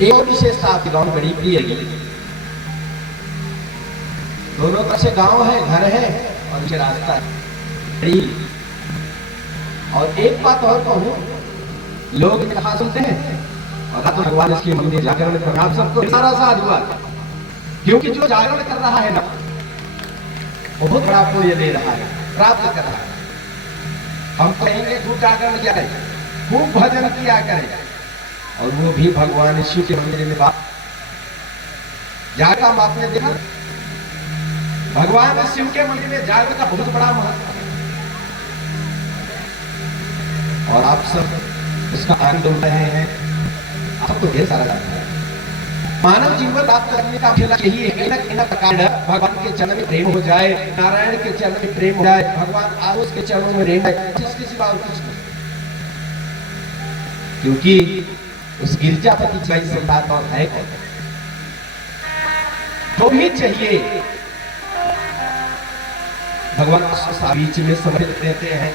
एक और विशेषता आपके गांव में बड़ी प्रिय है। दोनों तरफ से गांव है, घर है और नीचे रास्ता है। और एक बात और कहूं, लोग कहा सुनते हैं और रात भगवान इसके मंदिर जागरण कर आप सबको सारा साथ हुआ, क्योंकि जो जागरण कर रहा है ना वो बहुत बड़ा पुण्य ले रहा है, प्राप्त कर रहा है। हम कहेंगे खूब जागरण किया करें, खूब भजन किया करें, और वो भी भगवान शिव के मंदिर में बात जागरण आपने देखा, भगवान शिव के मंदिर में जागरण का बहुत बड़ा महत्व है। और आप सब इसका आनंद उठा रहे हैं, आपको ढेर सारा जानना है। मानव जीवन प्राप्त करने का खेला यही है कि न प्रकार भगवान के चरण में प्रेम हो जाए, नारायण के चरण में प्रेम हो जाए, भगवान आरोस के चरणों में प्रेम है, इसके सिवा और कुछ नहीं। क्योंकि उस गिरजापति की संतान और है कौन, जो भी चाहिए भगवान बीच में समर्पित रहते हैं।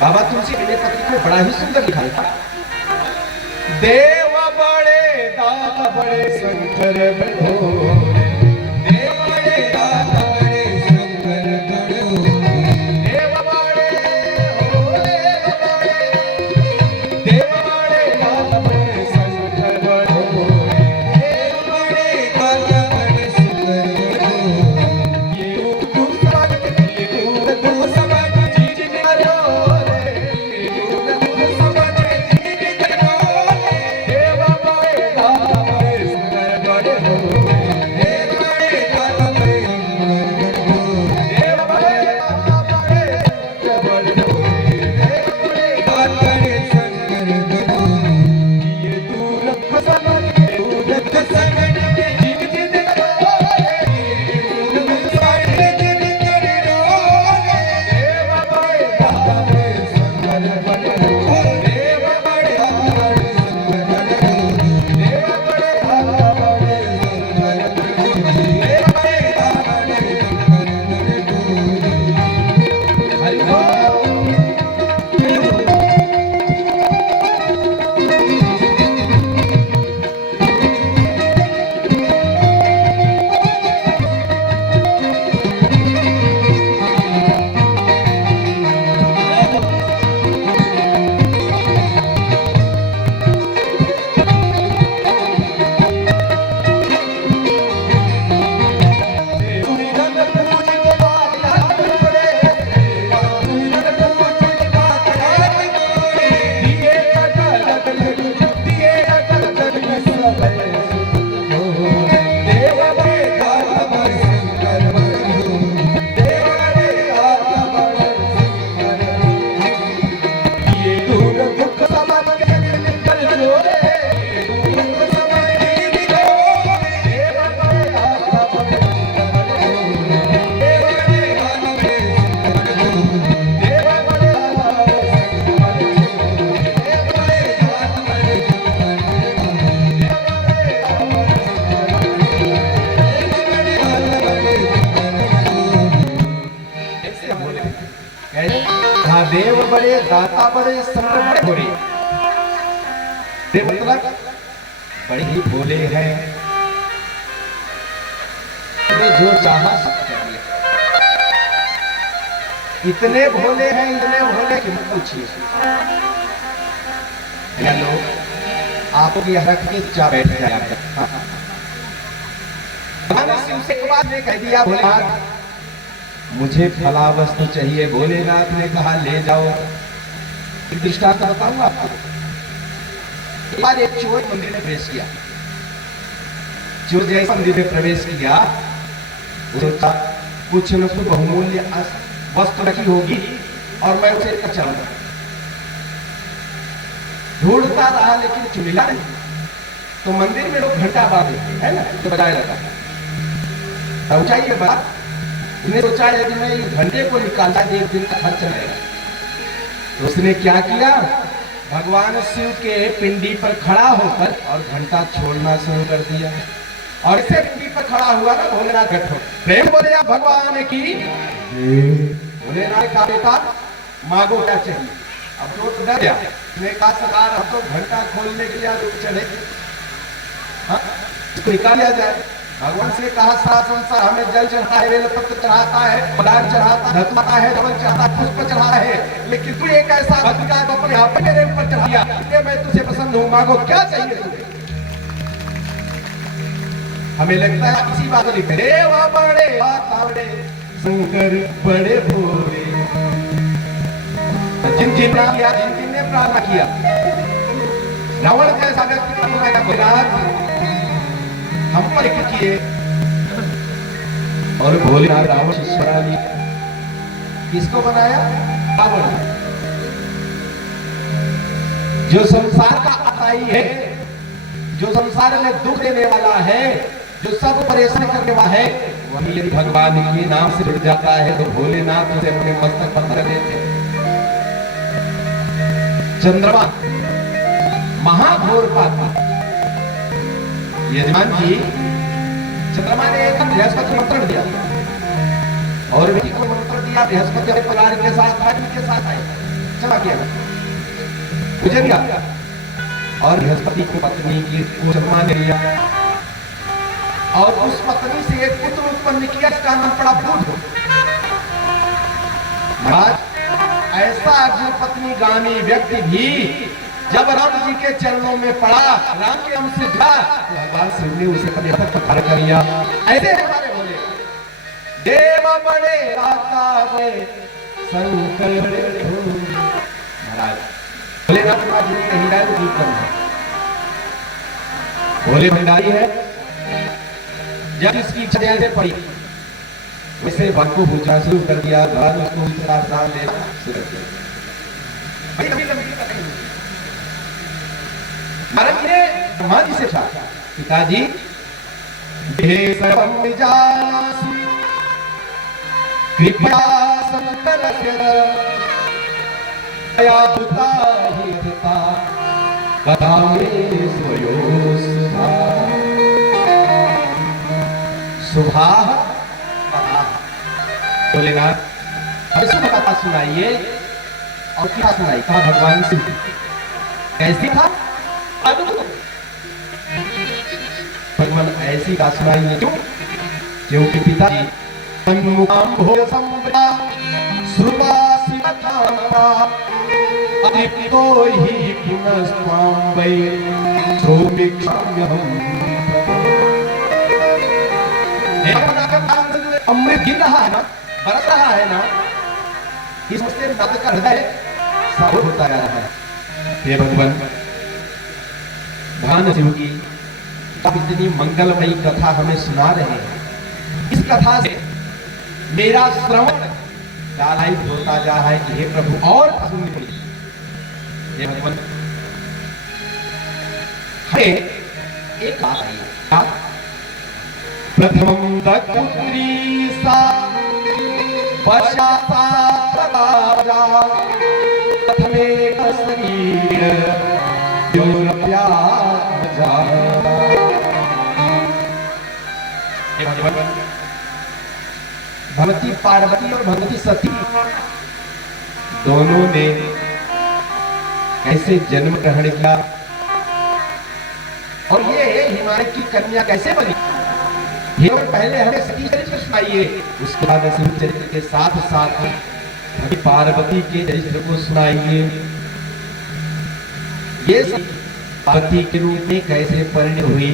बाबा तुलसी ने पत्री को बड़ा ही सुंदर लिखा है, देव बड़े दाता बड़े शंकर बड़े, देव बड़े दाता बड़े शंकर बड़े, देव बड़े देव बड़े दाता बड़े शंकर बड़े, देव बड़े दाता बड़े शंकर बड़े, ये तू समझ चीज करो देव बड़े दाता बड़े शंकर बड़े, मतलब बड़े ही भोले हैं, जो चाहा सब कर लिया। इतने भोले हैं, इतने भोले कि मत पूछिए। लोग आपको यह रख के जा बैठ जाया शिव से एक बात ने कह दिया, भोलेनाथ मुझे फला वस्तु चाहिए। भोलेनाथ ने कहा ले जाओ। एक दृष्टांत बताऊंगा आपको। एक बार एक चोर मंदिर में प्रवेश किया। चोर जैसे मंदिर में प्रवेश किया, सोचा कुछ न कुछ बहुमूल्य वस्तु रखी होगी और मैं उसे लेकर चलूंगा। ढूंढता रहा लेकिन कुछ मिला नहीं। तो मंदिर में लोग घंटा बाजे है ना, तो बजाया जाता है। ऊंचाई के बाद उसने सोचा है कि मैं इस घंटे को निकालता एक दिन का खर्च रहेगा। तो उसने क्या किया, भगवान शिव के पिंडी पर खड़ा होकर और घंटा छोड़ना शुरू कर दिया। और इसे पिंडी पर खड़ा हुआ ना भोलेनाथ घट हो प्रेम बोले आप भगवान की। भोलेनाथ का बेटा मांगो क्या चाहिए। अब तो डर गया, उसने कहा सरकार हम तो घंटा खोलने के लिए रुक चढ़े, हाँ इसको निकाल लिया जाए। भगवान से कहा सारा संसार हमें जल चढ़ाता है, बेलपत्र चढ़ाता है, पदार्थ चढ़ाता है, धतूरा है, धवल चढ़ाता है, पुष्प चढ़ाता है, लेकिन तू एक ऐसा भक्त का अपने आप मेरे ऊपर चढ़ा दिया, इसलिए मैं तुझे पसंद हूं, मांगो क्या चाहिए तुझे। हमें लगता है इसी बात को लिखते देवा बड़े तावड़े शंकर बड़े भोले, जिन जिन ने प्रार्थना किया रावण जैसा व्यक्ति हम पर किए और भोलेनाथ रावण शिष्य बना लिया। किसको बनाया? रावण। जो संसार का अताई है, जो संसार में दुख देने वाला है, जो सब परेशान करने वाला है, वही यदि भगवान के नाम से जुड़ जाता है तो भोलेनाथ उसे अपने मस्तक पर कर देते। चंद्रमा महाघोर पापी, यजमान जी चंद्रमा ने एक बृहस्पति मंत्र दिया और व्यक्ति को मंत्र दिया, बृहस्पति अपने परिवार के साथ भाई के साथ आए, क्षमा किया गुजर गया और बृहस्पति की पत्नी की को चंद्रमा ने लिया और उस पत्नी से एक पुत्र उत्पन्न किया, इसका नाम पड़ा बुध। महाराज ऐसा अग्नि पत्नी गामी व्यक्ति भी जब राम जी के चरणों में पड़ा, राम के नाम से जुड़ा, तो भगवान शिव ने उसे अपने हक पर खड़ा कर लिया। ऐसे हमारे बोले देवा बड़े राता बड़े शंकर बड़े महाराज भोलेनाथ जी ने हिदायत दी करना भोले भंडारी है। जब इसकी इच्छा जैसे पड़ी वैसे भक्त को पूछना शुरू कर दिया, भगवान उसको इतना आसान लेना शुरू कर दिया। महाराज ने ब्रह्मा जी से पूछा, पिताजी कृपया शंकर भोलेनाथ शुभ कथा सुनाइए। और क्या सुनाई? कहा भगवान शिव कैसी था भगवान ऐसी बात सुनाई क्यों? क्योंकि पिताजी अमृत गिर रहा है ना, बरस रहा है ना, इससे भक्त का हृदय साफ होता जा रहा है। हे भगवान भगवान शिव की इतनी मंगलमयी कथा हमें सुना रहे हैं, इस कथा से मेरा श्रवण लालायित होता जा रहा है कि हे प्रभु और सुननी पड़ी। हे भगवान हमें एक बात आई, प्रथमं दत्पुत्री सा पश्चाता राजा प्रथमे शरीर भगवती पार्वती और भगवती सती दोनों ने कैसे जन्म ग्रहण किया और ये हिमालय की कन्या कैसे बनी, ये पहले हमें सती चरित्र सुनाइए, उसके बाद शिव चरित्र के साथ साथ पार्वती के चरित्र को सुनाइए। ये पार्वती के रूप में कैसे परिणत हुई,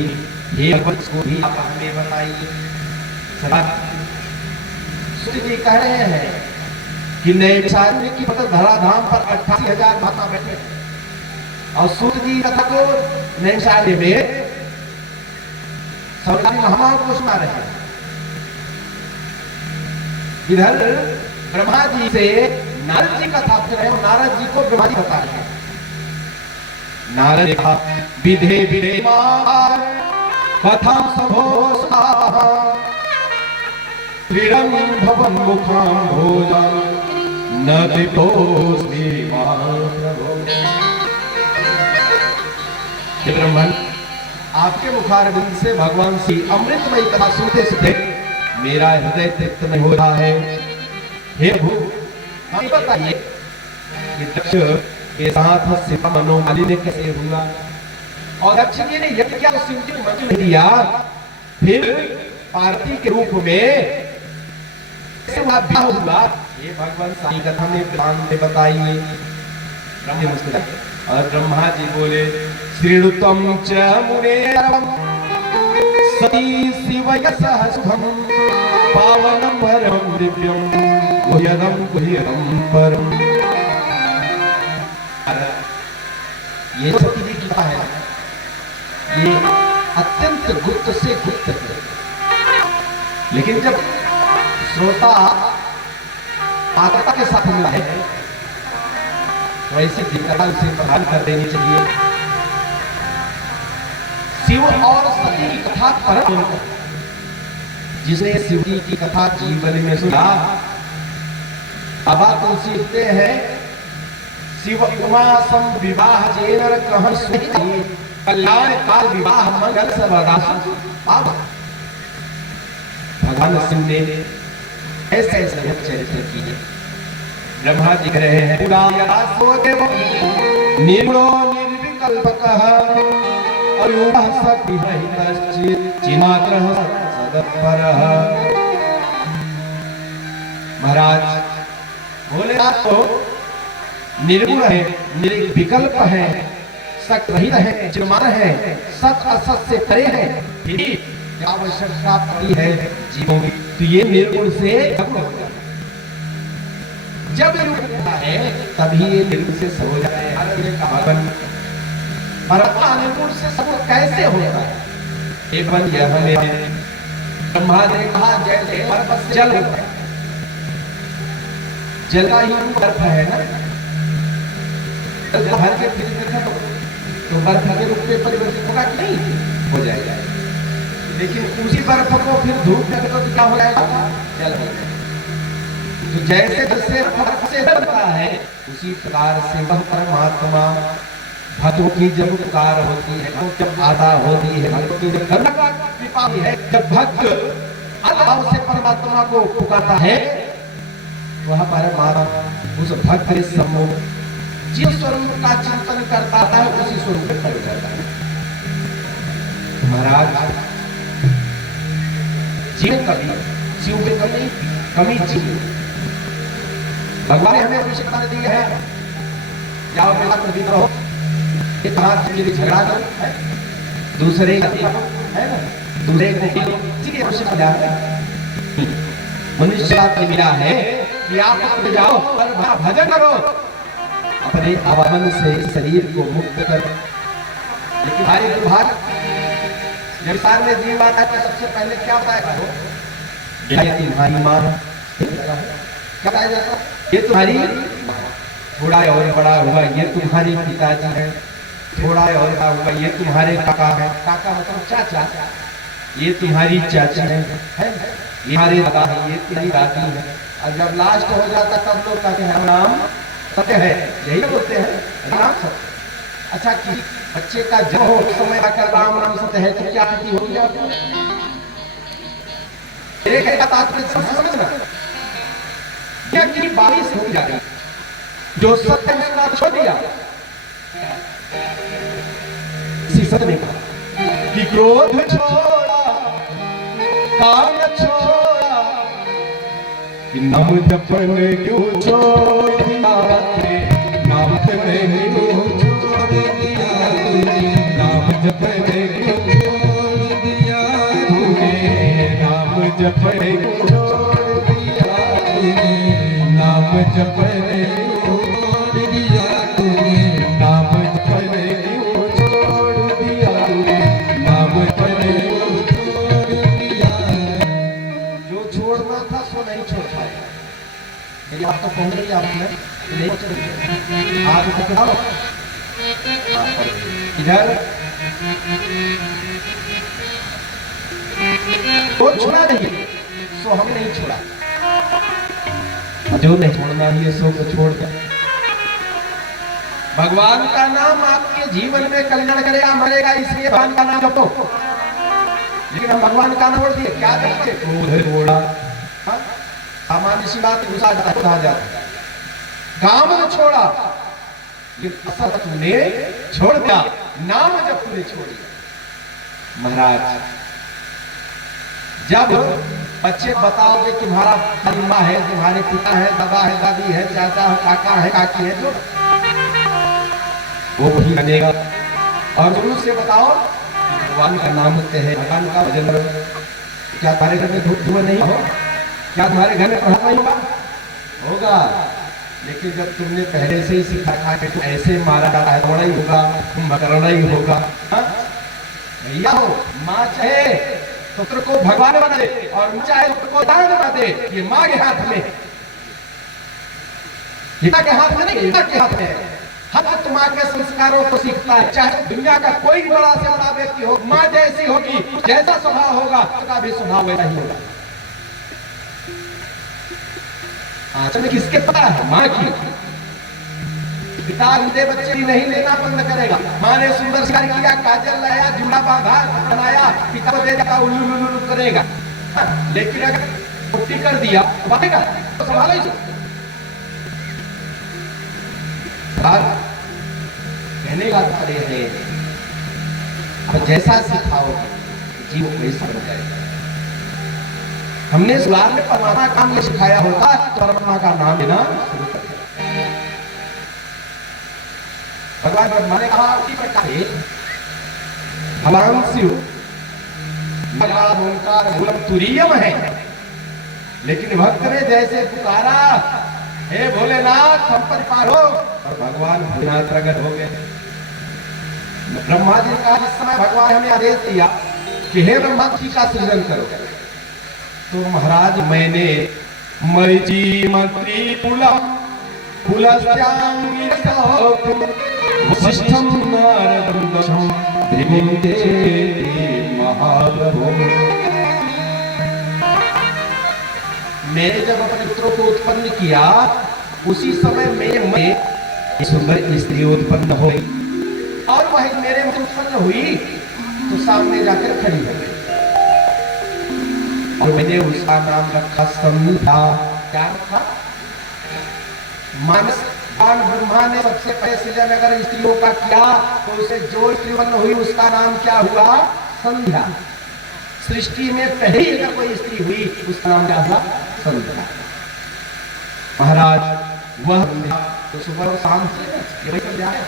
ये को भी आप हमें बताइए। सूर्य जी कह रहे हैं कि नैमिषारण्य की धराधाम पर 88,000 महात्मा बैठे और सूर्य जी कथा को नैमिषारण्य में सौरानी महामाओं को सुना रहे हैं। इधर ब्रह्मा जी से नारद जी कथा पूछ रहे हैं, नारद जी को ब्रह्मा जी बता रहे हैं। नारद ने कहा विधे विधे कथा सबोसा त्रिरं भवन मुखां भोजा न दितोस्मि प्रभो। ब्रह्मन आपके मुखारविंद से भगवान श्री अमृतमयी कथा सुनते सुनते मेरा हृदय तृप्त नहीं हो रहा है। हे प्रभु हमें बताइए कि दक्ष के साथ सीता मनोमालिन्य कैसे हुआ, और दक्ष जी ने यज्ञ किया तो शिव जी को मंजूर नहीं दिया, फिर पार्वती के रूप में ब्याह हुआ। ये भगवान साई कथा में पुराण में बताइए। और ब्रह्मा जी बोले श्रीणुतम च मुनेरवम सती शिवय सहस्रम पावनम परम दिव्यम गुह्यदम गुह्यदम परम। ये सती जी की कथा है, ये अत्यंत गुप्त से गुप्त है, लेकिन जब श्रोता आत्मा के साथ मिला है तो ऐसी दिक्कत उसे प्रदान कर देनी चाहिए। शिव और सती की कथा परम, जिसने शिव जी की कथा जीवन में सुना, अब तो सीखते हैं शिव उमा सम विवाह जेनर कहन सुनी कल्याण काल विवाह मंगल सर्वदा। भगवान शिव ने ऐसे ऐसे चरित्र किए। ब्रह्मा जी कह रहे हैं निर्गुणो निर्विकल्पकः अरूपः सद्विरहितश्चित् चिन्मात्रः सदपरः। महाराज भोलेनाथ तो निर्गुण है, निर्विकल्प है, सत रहित है, चिन्मात्र है, सत असत से परे है, फिर आवश्यकता पड़ी है जीवों की, तो ये निर्गुण से जब निर्गुण है तभी ये निर्गुण से सब हो जाता है। परमात्मा निर्गुण से सब कैसे होता है? ये बन गया हमें ब्रह्मा ने कहा जैसे बर्फ से जल होता है, जल का ही बर्फ है ना, जल भर के फिर देखा तो बर्फ के रूप में परिवर्तित होगा कि नहीं? हो जाएगा। लेकिन उसी बर्फ को फिर धूप में तो क्या हो जाएगा? जल हो जाएगा। तो जैसे जैसे बर्फ से बनता है उसी प्रकार से वह परमात्मा भक्तों की जब पुकार होती है, जब आशा होती है, भक्तों की जब कृपा होती है, जब भक्त अभाव से परमात्मा को पुकारता है, वह परमात्मा उस भक्त के सम्मुख जिस स्वरूप का चिंतन करता है उसी स्वरूप में प्रकट होता है। महाराज जीव कभी जीव में कमी जीव भगवान ने हमें अभिषेक बना दिया है, जाओ मेरा प्रदीप रहो, एक हाथ के लिए झगड़ा करो, दूसरे का है ना, दूसरे को किसी अभिषेक बना है। मनुष्य को मिला है कि आप जाओ और भजन करो, अपने आवागमन से शरीर को मुक्त कर। लेकिन हमारे दुर्भाग्य जब सामने जीव आता है तो सबसे पहले क्या बताया हो? तुम्हारी माँ क्या बताया जाता? ये तुम्हारी थोड़ा और बड़ा हुआ ये तुम्हारे पिताजी है, थोड़ा और बड़ा हुआ ये तुम्हारे काका है, काका मतलब चाचा, ये तुम्हारी चाची है, ये हमारे दादा है, ये तुम्हारी दादी है। और जब लास्ट हो जाता तब लोग कहते हैं नाम सत्य है, यही बोलते हैं राम सत्य। अच्छा कि बच्चे का जब हो समय आकर राम नाम सत्य है तो क्या गलती होगी आपको? एक तात्पर्य समझना, यह बारिश हो जाएगी जो सत्य में छोड़ दिया। इसी सत्य में कहा कि क्रोध छोड़ा, काम छोड़ा, कि नाम जपन क्यों छोड़ दिया, नाम जपन क्यों छोड़ दिया तूने, नाम जपन क्यों छोड़ दिया तूने, नाम जपन क्यों छोड़ दिया तूने, नाम जपन क्यों छोड़ दिया तूने, नाम जपन क्यों छोड़ दिया तूने, नाम जपन क्यों छोड़ दिया। जो छोड़ना था सो नहीं छोड़ पाएगा। मेरी बात तो पहुंच रही है आपने नहीं पहुंच आज पकड़ाओ इधर तो छोड़ा नहीं, सो हम नहीं छोड़ा, जो नहीं छोड़ना है सो को छोड़ दे। भगवान का नाम आपके जीवन में कल्याण करेगा, मरेगा, इसलिए भगवान का नाम जपो। लेकिन हम भगवान का नाम छोड़ दिए, क्या करते? क्रोध छोड़ा, सामान्य सी बात गुस्सा जाता है, काम ने छोड़ा, लेकिन असर तूने छोड़ दिया, नाम जब तूने छोड़ दिया। महाराज जब बच्चे बताओगे कि तुम्हारा माँ है, तुम्हारे पिता है, दादा है, दादी है, चाचा है, काका है, काकी है, जो वो वही बनेगा। और गुरु से बताओ भगवान का नाम होते हैं, भगवान का भजन करो। क्या तुम्हारे घर में धूप नहीं हो? क्या तुम्हारे घर में पढ़ा नहीं होगा? होगा। लेकिन जब तुमने पहले से ही सीखा था कि तू ऐसे मारा जाता है, थोड़ा ही होगा, तुम करना ही होगा। भैया हो, माँ चाहे तो पुत्र को भगवान बना दे और चाहे पुत्र को दान बना दे, ये माँ के हाथ में, पिता के हाथ में नहीं, माँ के हाथ में है। हर माँ के संस्कारों को सीखता है, चाहे दुनिया का कोई बड़ा से बड़ा व्यक्ति हो, माँ जैसी होगी, जैसा स्वभाव होगा उसका भी स्वभाव वैसा ही होगा। आचरण किसके पता है? माँ की। पिता अंधे बच्चे ही नहीं लेना बंद करेगा। माँ ने सुंदर श्रृंगार किया, काजल लाया, जूड़ा बांधा, बनाया, पिता को दे दिया, उल्लू लुल्लू करेगा। लेकिन अगर छुट्टी कर दिया बातेगा तो संभालो ही। कहने का तात्पर्य है, अब जैसा सिखाओगे जीव वैसा बन जाएगा। हमने सुलार में परमात्मा का नाम सिखाया होता तो परमात्मा का नाम लेना शुरू कर दिया। भगवान ब्रह्मा ने कहा उसी प्रकार भगवान शिव ओंकार मूलम तुरीयम है, लेकिन भक्त ने जैसे पुकारा हे भोलेनाथ हम पर पार हो, और भगवान भोलेनाथ प्रकट हो गए। ब्रह्मा जी का जिस समय भगवान हमें आदेश दिया कि हे ब्रह्मा जी का सृजन करो, तो महाराज मैंने मरीचि मंत्री पुलम वशिष्ठम नारदम दशम भृगुंते महाप्रभु। मैंने जब अपने पुत्रों को उत्पन्न किया उसी समय में सुंदर स्त्री उत्पन्न हो गई, और वह मेरे में उत्पन्न हुई तो सामने जाकर खड़ी हो गई, और मैंने उसका नाम रखा संध्या। क्या रखा? मानस ब्रह्मा ने सबसे पहले सृजन अगर स्त्रियों का किया तो उसे जो स्त्री उत्पन्न हुई उसका नाम क्या हुआ? संध्या। सृष्टि में पहली अगर कोई स्त्री हुई उसका नाम क्या हुआ? संध्या। महाराज वह तो सुबह और शाम से वही संध्या है।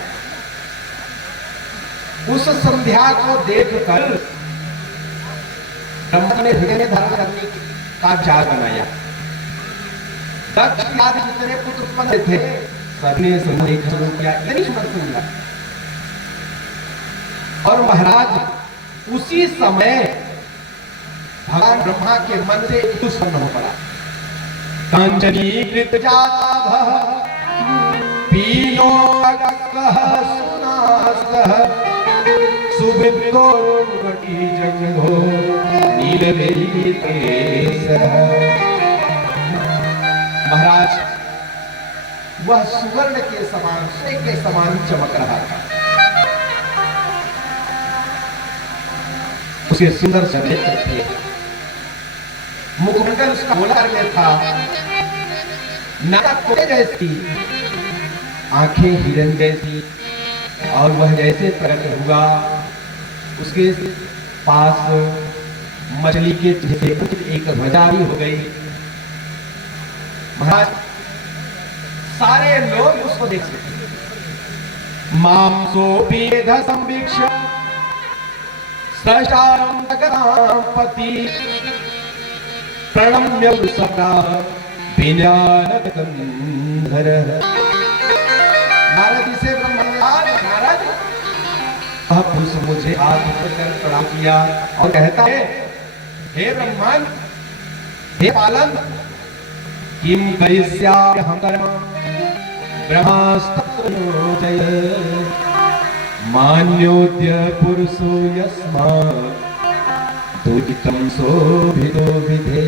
उस संध्या को देखकर ब्रह्मा ने हृदय में धारण करने का जार बनाया। दक्ष आदि जितने पुत्र उत्पन्न थे सबने संध्या शुरू किया, इतनी सुंदर संध्या। और महाराज उसी समय भगवान ब्रह्मा के मन से उत्पन्न हो पड़ा। कांचनीकृत जाभः पीनो अगः सुनासः सुवृत्तो कटी जंघो नीलवेली केसः। महाराज वह सुवर्ण के समान, सोने के समान चमक रहा था। उसके सुंदर से नेत्र थे, मुखमंडल उसका गोलाकार में था, नाक कोड़े जैसी, आंखें हिरण जैसी, और वह जैसे प्रकट हुआ उसके पास मछली के जैसे कुछ एक ध्वजा भी हो गई। महाराज सारे लोग उसको देख सकते। मांसोपेध संवीक्ष सचारम जगदापति प्रणम्य सदा विज्ञान कंधर। नारद से महाराज अब उस मुझे हाथ पकड़ प्रणाम किया और कहता है हे ब्रह्मन, हे पालन, किम करिष्याम्यहं कर्म ब्रह्मास्तनोदय मान्योद्य पुरुषो यस्मात् दुहितं शोभितो विधे।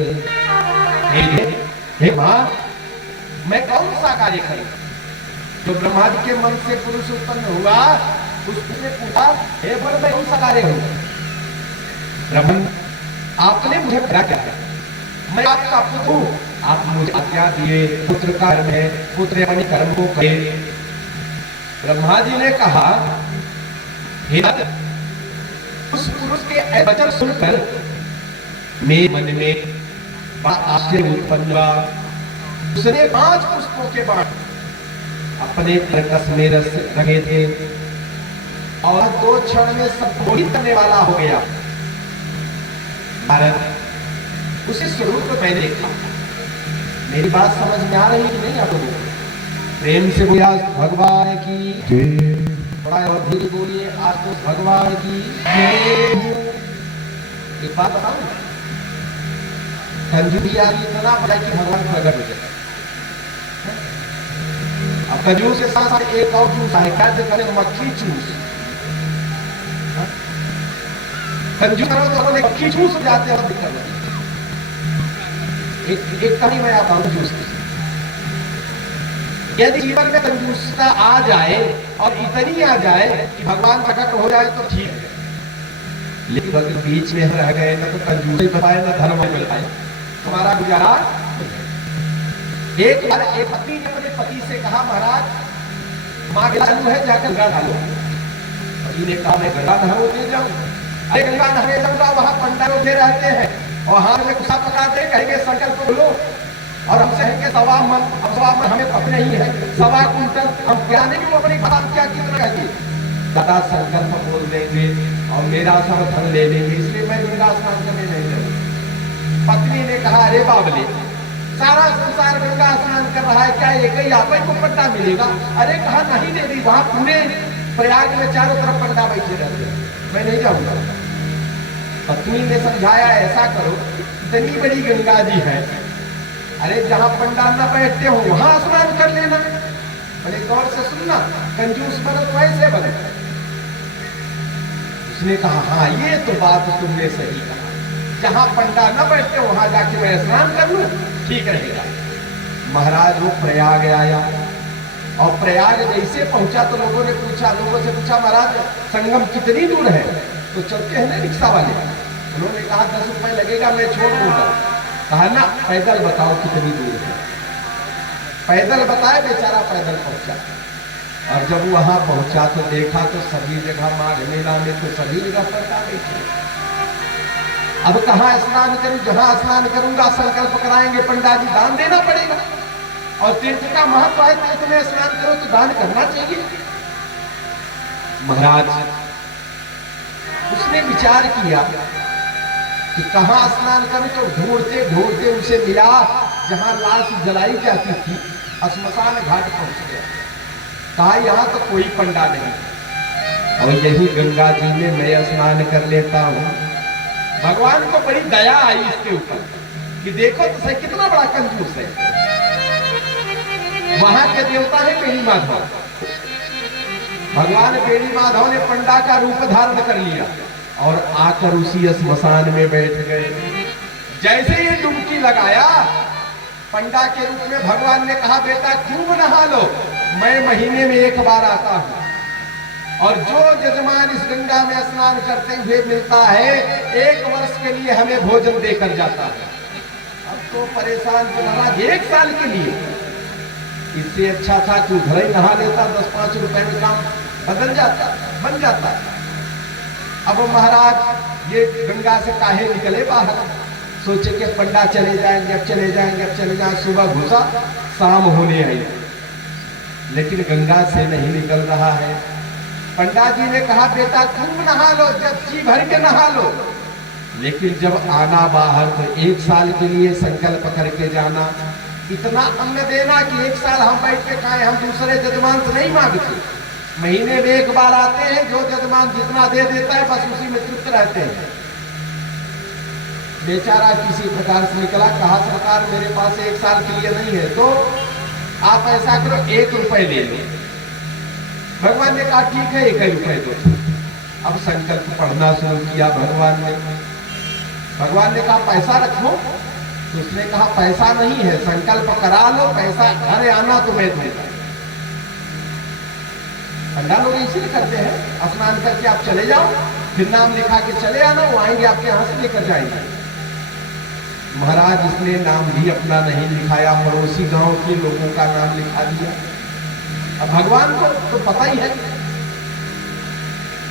हे मां, मैं कौन सा कार्य करूं? जो ब्रह्मा जी के मन से पुरुष उत्पन्न हुआ उसने पूछा हे वर मैं कौन सा कार्य करूं? ब्रह्मन, आपने मुझे क्या किया? मैं आपका पुत्र हूं, आप मुझे आज्ञा दिए, पुत्र का कर्म है, पुत्र अपने कर्म को करे। ब्रह्मा जी ने कहा, हे नाथ, उस पुरुष के वचन सुनकर मेरे मन में बड़ा आश्चर्य उत्पन्न हुआ। उसने 5 पुष्पों के बाद अपने प्रकस में रस रखे थे और 2 क्षण में सब मोहित करने वाला हो गया। भारत उसी स्वरूप को मैंने देखा। मेरी बात समझ में आ रही कि नहीं आप लोगों को? प्रेम से बोलिए भगवान की थोड़ा और धीरे बोलिए, आज तो भगवान की एक बात बताऊं, कंजूसी आदमी इतना बड़ा कि भगवान प्रकट हो जाए। अब कंजूस के साथ साथ एक और चूस है, क्या करें, मक्खी चूस। कंजूस करो तो मक्खी चूस जाते हैं, दिक्कत होती है। एक कहानी मैं आता हूं कंजूस की। यदि जीवन में कंजूसता आ जाए और इतनी आ जाए कि भगवान प्रकट हो जाए तो ठीक है, लेकिन अगर बीच में रह गए ना तो कंजूस मिल पाए ना धर्म मिल पाए, तुम्हारा गुजारा। एक बार एक पत्नी ने अपने पति से कहा, महाराज माँ चालू है, जाकर गंगा ढालो। पति ने कहा, मैं गंगा नहाने जाऊं? अरे गंगा नहाने जाऊंगा, वहां पंडित लोग रहते हैं और हाथ में गुस्सा पका दे, कहेंगे संकल्प बोलो, और हमसे कहेंगे सवा मन, अब सवा मन हमें पता नहीं है, 1.25 कुंटल, हम क्या नहीं, वो अपनी बात क्या कितना कहती, दादा संकल्प बोल देंगे और मेरा सब धन ले लेंगे, इसलिए मैं गंगा स्नान करने नहीं जाऊंगा। पत्नी ने कहा, अरे बाबले, सारा संसार गंगा स्नान कर रहा है, क्या एक ही आप ही को पट्टा मिलेगा? अरे कहा, नहीं देवी, वहां पूरे प्रयाग में चारों तरफ पंडा बैठे रहते हैं, मैं नहीं जाऊंगा। पत्नी ने समझाया, ऐसा करो, इतनी बड़ी गंगा जी है, अरे जहां पंडा न बैठते हो वहां स्नान कर लेना। बड़े गौर से सुनना, कंजूस बनो तो ऐसे बनो। उसने कहा, हाँ ये तो बात तुमने सही कहा, जहां पंडा न बैठते वहां जाके मैं स्नान कर लूं, ठीक रहेगा। महाराज वो प्रयाग आया और प्रयाग जैसे पहुंचा तो लोगों से पूछा, महाराज संगम कितनी दूर है? तो चलते हैं ना रिक्शा वाले। उन्होंने कहा, 10 रुपए लगेगा, मैं छोड़ दूंगा। कहा ना, पैदल बताओ कितनी दूर है। पैदल बताए, बेचारा पैदल पहुंचा। और जब वहां पहुंचा तो देखा तो सभी जगह माघ मेला में तो सभी जगह पंडा बैठे। अब कहाँ स्नान करूं? जहां स्नान करूंगा संकल्प कराएंगे पंडा जी, दान देना पड़ेगा। और तीर्थ का महत्व है, तीर्थ में स्नान करो तो दान करना चाहिए। महाराज उसने विचार किया कि कहां स्नान करूं, तो ढूंढते ढूंढते उसे मिला जहां लाश जलाई जाती थी, श्मशान घाट पहुंच गया। कहा, यहां तो कोई पंडा नहीं और यही गंगा जी में मैं स्नान कर लेता हूं। भगवान को बड़ी दया आई इसके ऊपर कि देखो तो सही कितना बड़ा कंजूस है। वहां के देवता है बेणी माधव। भगवान बेणी माधव ने पंडा का रूप धारण कर लिया और आकर उसी श्मशान में बैठ गए। जैसे ये डुबकी लगाया, पंडा के रूप में भगवान ने कहा, बेटा खूब नहा लो, मैं महीने में 1 बार आता हूं और जो यजमान इस गंगा में स्नान करते हुए मिलता है, 1 वर्ष के लिए हमें भोजन देकर जाता है। अब तो परेशान थे महाराज 1 साल के लिए। इससे अच्छा था कि उधर ही नहा लेता, 10-5 रुपए में काम बन जाता। अब महाराज ये गंगा से काहे निकले बाहर, सोचे कि पंडा चले जाएंगे, अब चले जाएंगे। सुबह घुसा, शाम होने आई, लेकिन गंगा से नहीं निकल रहा है। पंडा जी ने कहा, बेटा खूब नहा लो, जब जी भर के नहा लो, लेकिन जब आना बाहर तो 1 साल के लिए संकल्प करके जाना, इतना अन्न देना कि 1 साल हम बैठ के खाएं। हम दूसरे यजमान से नहीं मांगते, महीने में 1 बार आते हैं, जो यजमान जितना दे देता है बस उसी में तृप्त रहते हैं। बेचारा किसी प्रकार से निकला। कहा, सरकार मेरे पास 1 साल के लिए नहीं है, तो आप ऐसा करो 1 रुपए ले लो। भगवान ने कहा, ठीक है 1 रुपए दो। अब संकल्प पढ़ना शुरू किया भगवान ने कहा, पैसा रखो। तो उसने कहा, पैसा नहीं है, संकल्प करा लो, पैसा घर आना तो मैं दूंगा। पंडा लोग इसीलिए करते हैं, स्नान करके आप चले जाओ, फिर नाम लिखा के चले आना, वो आएंगे आपके यहां से लेकर जाएंगे। महाराज इसने नाम भी अपना नहीं लिखाया, पड़ोसी गांव के लोगों का नाम लिखा दिया। अब भगवान को तो पता ही है।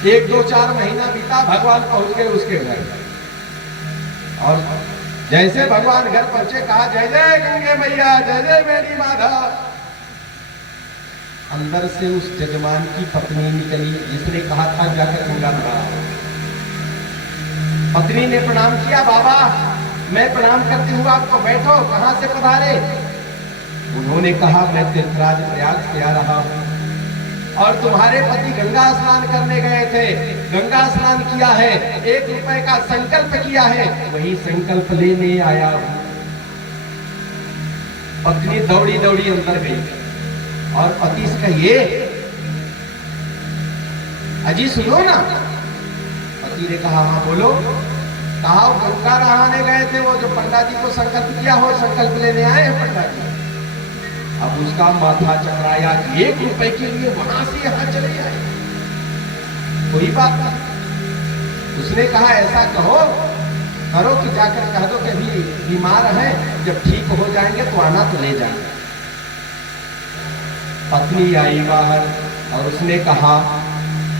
1 2 4 महीना बीता, भगवान पहुंच गए उसके घर, और जैसे भगवान घर पहुंचे कहा जय जय गंगे मैया, जय जय मेरी माधा। अंदर से उस जजमान की पत्नी निकली जिसने कहा था जाकर गंगा नहा। पत्नी ने प्रणाम किया, बाबा मैं प्रणाम करती हूँ आपको, बैठो, कहां से पधारे? उन्होंने कहा मैं तीर्थराज प्रयाग से आ रहा हूं, और तुम्हारे पति गंगा स्नान करने गए थे, गंगा स्नान किया है, 1 रुपए का संकल्प किया है, वही संकल्प लेने आया हूं। पत्नी दौड़ी दौड़ी अंदर गई और पति से कहिए अजी सुनो ना। पति ने कहा हाँ बोलो। कहा गंगा नहाने गए थे, वो जो पंडा जी को संकल्प किया हो, संकल्प लेने आए हैं पंडा जी। अब उसका माथा चकराया, 1 रुपए के लिए वहां से यहां चले आए, कोई बात नहीं। उसने कहा ऐसा करो कि जाकर कह दो कि अभी बीमार हैं, जब ठीक हो जाएंगे तो आना तो ले जाएंगे। पत्नी आई बाहर और उसने कहा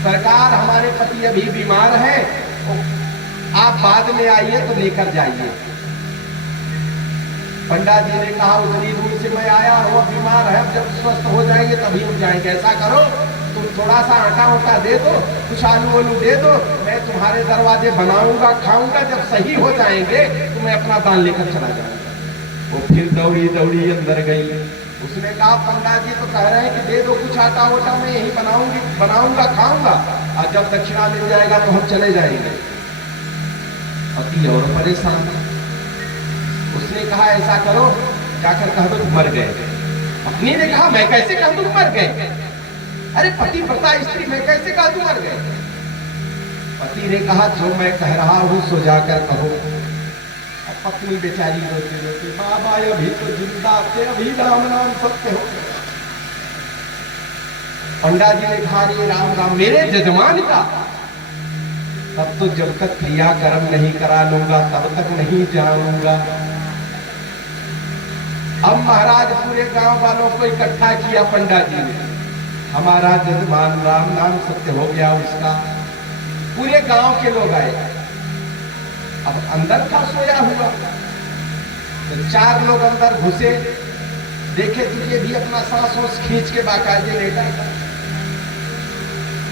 सरकार हमारे पति अभी बीमार हैं, आप बाद में आइए तो लेकर जाइए। पंडा जी ने कहा उतनी दूर से मैं आया हूँ, बीमार है, जब स्वस्थ हो जाएंगे तभी हम जाएंगे। ऐसा करो तुम थोड़ा सा आटा उटा दे दो, कुछ आलू वालू दे दो, मैं तुम्हारे दरवाजे बनाऊंगा, खाऊंगा, जब सही हो जाएंगे तो मैं अपना दान लेकर चला जाऊंगा। वो फिर दौड़ी दौड़ी अंदर गई। उसने कहा पंडा जी तो कह रहे हैं कि दे दो कुछ आटा वोटा, मैं यही बनाऊंगा, खाऊंगा, और जब दक्षिणा मिल जाएगा तो हम चले जाएंगे। पति और परेशान। उसने कहा ऐसा करो जाकर कह दो तुम मर गए। पत्नी ने कहा मैं कैसे कह दूं मर गए? अरे पति व्रता स्त्री, मैं कैसे कह दूं मर गए? पति ने कहा जो मैं कह रहा हूं सो जाकर कहो। अब पत्नी बेचारी रोती रोती, बाबा अभी तो जिंदा थे, अभी राम नाम सत्य हो गया। पंडा जी ने कहा राम राम मेरे जजमान का, तब तो जब तक क्रिया कर्म नहीं करा लूंगा तब तक नहीं जानूंगा। अब महाराज पूरे गांव वालों को इकट्ठा किया पंडा जी ने, हमारा जजमान राम नाम सत्य हो गया उसका। पूरे गांव के लोग आए, अब अंदर था सोया हुआ, तो 4 लोग अंदर घुसे, देखे तो ये भी अपना सांस खींच के बाकायदे लेटा था।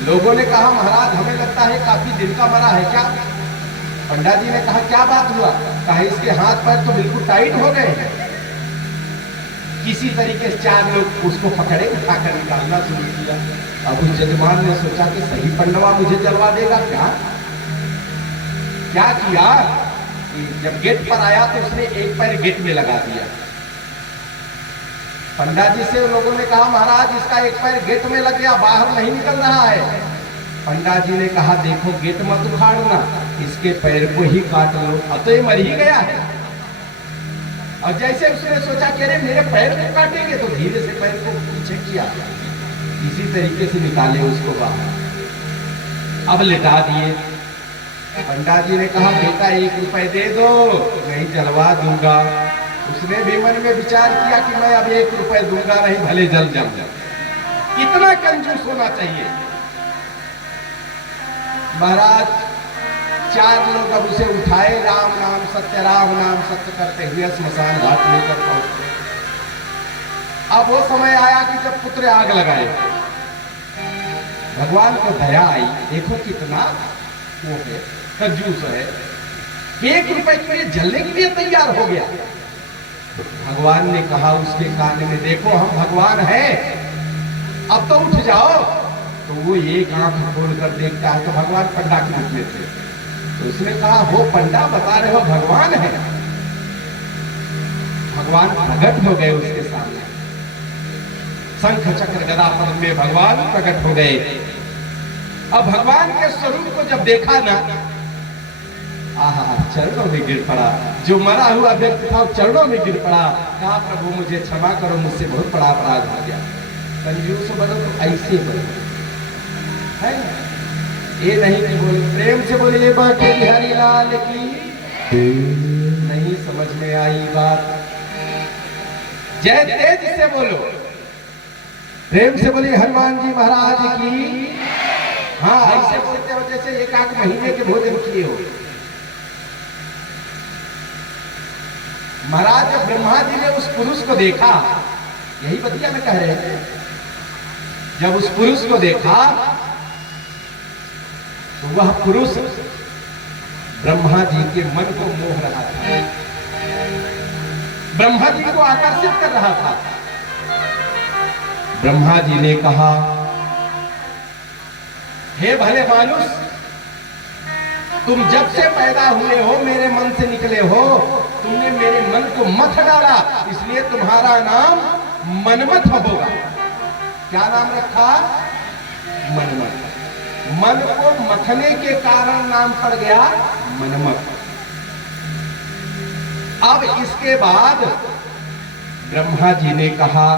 लोगों ने कहा महाराज हमें लगता है काफी दिन का मरा है क्या? पंडा जी ने कहा क्या बात हुआ? कहा इसके हाथ पैर तो बिल्कुल टाइट हो गए हैं। किसी तरीके से 4 लोग उसको पकड़े, उठाकर निकालना शुरू किया। अब उस जजमान ने सोचा कि सही पंडवा मुझे जलवा देगा क्या किया? जब गेट पर आया तो उसने एक पैर गेट में लगा दिया। पंडा जी से लोगों ने कहा महाराज इसका एक पैर गेट में लग गया, बाहर नहीं निकल रहा है। पंडा जी ने कहा देखो गेट मत उखाड़ना, इसके पैर को ही काट लो, अब तो ये मर ही गया है। और जैसे उसने सोचा कि अरे मेरे पैर को काटेंगे, तो धीरे से पैर को पीछे किया, इसी तरीके से निकाले उसको बाहर। अब लिटा दिए। पंडा जी ने कहा बेटा 1 रुपए दे दो, नहीं जलवा दूंगा। उसने भी मन में विचार किया कि मैं अब 1 रुपए दूंगा नहीं, भले जल जाऊंगा। कितना कंजूस होना चाहिए। महाराज 4 लोग अब उसे उठाए, राम नाम सत्य करते हुए स्मशान घाट लेकर पहुंचे। अब वो समय आया कि जब पुत्र आग लगाए, भगवान को दया आई, देखो कितना वो है कंजूस है, 1 रुपए के लिए जलने के लिए तैयार हो गया। भगवान ने कहा उसके कान में देखो हम भगवान हैं, अब तो उठ जाओ। तो वो एक आंख खोलकर देखता है तो भगवान पंडा के रूप में थे। तो उसने कहा हो पंडा बता रहे हो भगवान है? भगवान प्रकट हो गए उसके सामने, शंख चक्र गदा पद्म में भगवान प्रकट हो गए। अब भगवान के स्वरूप को जब देखा ना, आहा चरणों में गिर पड़ा। जो मरा हुआ व्यक्ति था चरणों में गिर पड़ा, कहा प्रभु मुझे क्षमा करो, मुझसे बहुत बड़ा अपराध हो गया। कंजूस बनो तो ऐसे बनो, है ये नहीं कि बोले प्रेम से बोलिए बाकी हरि लाल की। नहीं समझ में आई बात? जय तेज से बोलो, प्रेम से बोलिए हनुमान जी महाराज की। हाँ, ऐसे बोलते हो जैसे 1-8 महीने के भोजन किए हो। महाराज जब ब्रह्मा जी ने उस पुरुष को देखा, यही बतिया में कह रहे थे, जब उस पुरुष को देखा तो वह पुरुष ब्रह्मा जी के मन को मोह रहा था, ब्रह्मा जी को आकर्षित कर रहा था। ब्रह्मा जी ने कहा, हे भले मानुष, तुम जब से पैदा हुए हो मेरे मन से निकले हो, तुमने मेरे मन को मथ डाला, इसलिए तुम्हारा नाम मनमथ होगा। क्या नाम रखा? मनमथ। मन को मथने के कारण नाम पड़ गया मनमथ। अब इसके बाद ब्रह्मा जी ने कहा,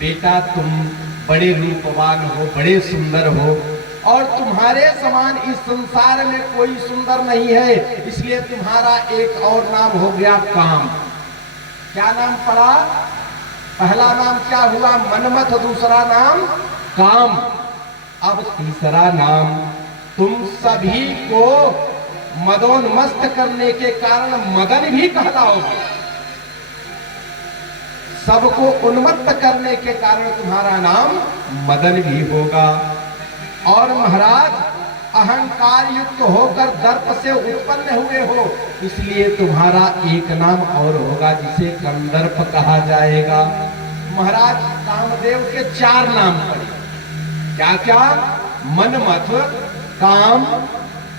बेटा तुम बड़े रूपवान हो, बड़े सुंदर हो, और तुम्हारे समान इस संसार में कोई सुंदर नहीं है, इसलिए तुम्हारा एक और नाम हो गया काम। क्या नाम पड़ा? पहला नाम क्या हुआ? मनमथ। दूसरा नाम काम। अब तीसरा नाम, तुम सभी को मदोन्मस्त करने के कारण मदन भी कहलाओगे। सबको उन्मत्त करने के कारण तुम्हारा नाम मदन भी होगा। और महाराज अहंकार युक्त होकर दर्प से उत्पन्न हुए हो, इसलिए तुम्हारा एक नाम और होगा जिसे कंदर्प कहा जाएगा। महाराज कामदेव के 4 नाम पड़े। क्या क्या? मनमथ, काम,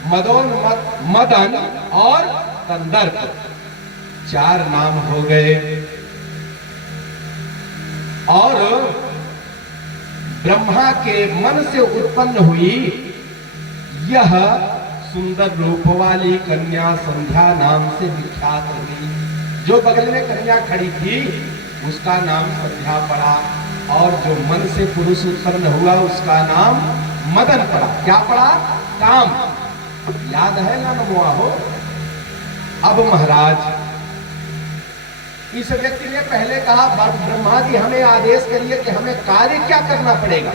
मदोन्मत्त, मदन और कंदर्प। 4 नाम हो गए। और ब्रह्मा के मन से उत्पन्न हुई यह सुंदर रूप वाली कन्या संध्या नाम से विख्यात हुई। जो बगल में कन्या खड़ी थी उसका नाम संध्या पड़ा, और जो मन से पुरुष उत्पन्न हुआ उसका नाम मदन पड़ा। क्या पड़ा? काम। याद है ना नमोआ हो? अब महाराज इस व्यक्ति ने पहले कहा, ब्रह्मा जी हमें आदेश करिए कि हमें कार्य क्या करना पड़ेगा।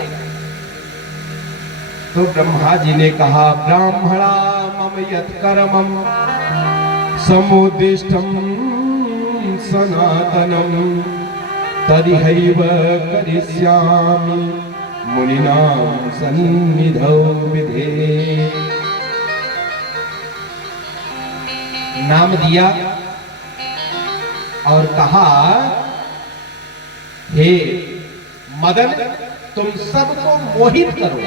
तो ब्रह्मा जी ने कहा, ब्राह्मणा मम यत् कर्मं समुद्दिष्टं सनातनं तदिहैव करिष्यामि मुनिनां सन्निधौ विधे। नाम दिया और कहा, हे मदन, तुम सबको मोहित करो।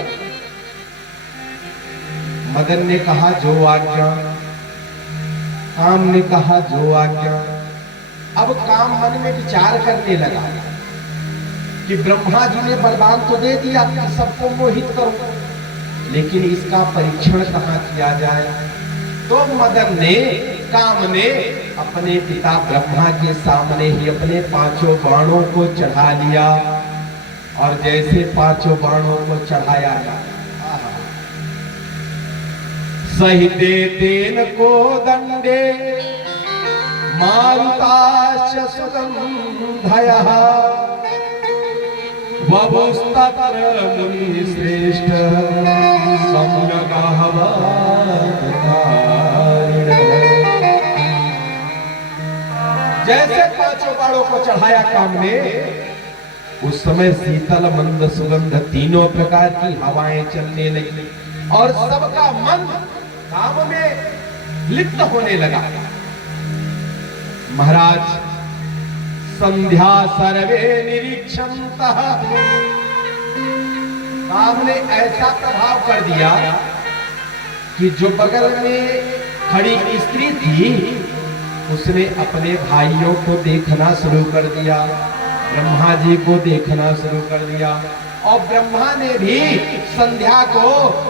मदन ने कहा, जो आज्ञा। काम ने कहा, जो आज्ञा। अब काम मन में विचार करने लगा कि ब्रह्मा जी ने वरदान तो दे दिया कि सबको मोहित करो, लेकिन इसका परीक्षण कहां किया जाए। तो मदन ने, काम ने अपने पिता ब्रह्मा के सामने ही अपने 5 बाणों को चढ़ा लिया। और जैसे 5 बाणों को चढ़ाया, सहिते तेन को दंडे मारुताश्च सुगंधयः वपुस्तत्र मुनि श्रेष्ठ सम्यगः जैसे 5 बाणों को चढ़ाया काम ने, उस समय शीतल मंद सुगंध 3 प्रकार की हवाएं चलने लगी और सबका मन काम में लिप्त होने लगा। महाराज संध्या सर्वे निरीक्षन्तः, काम ने ऐसा प्रभाव कर दिया कि जो बगल में खड़ी स्त्री थी उसने अपने भाइयों को देखना शुरू कर दिया, ब्रह्मा जी को देखना शुरू कर दिया, और ब्रह्मा ने भी संध्या को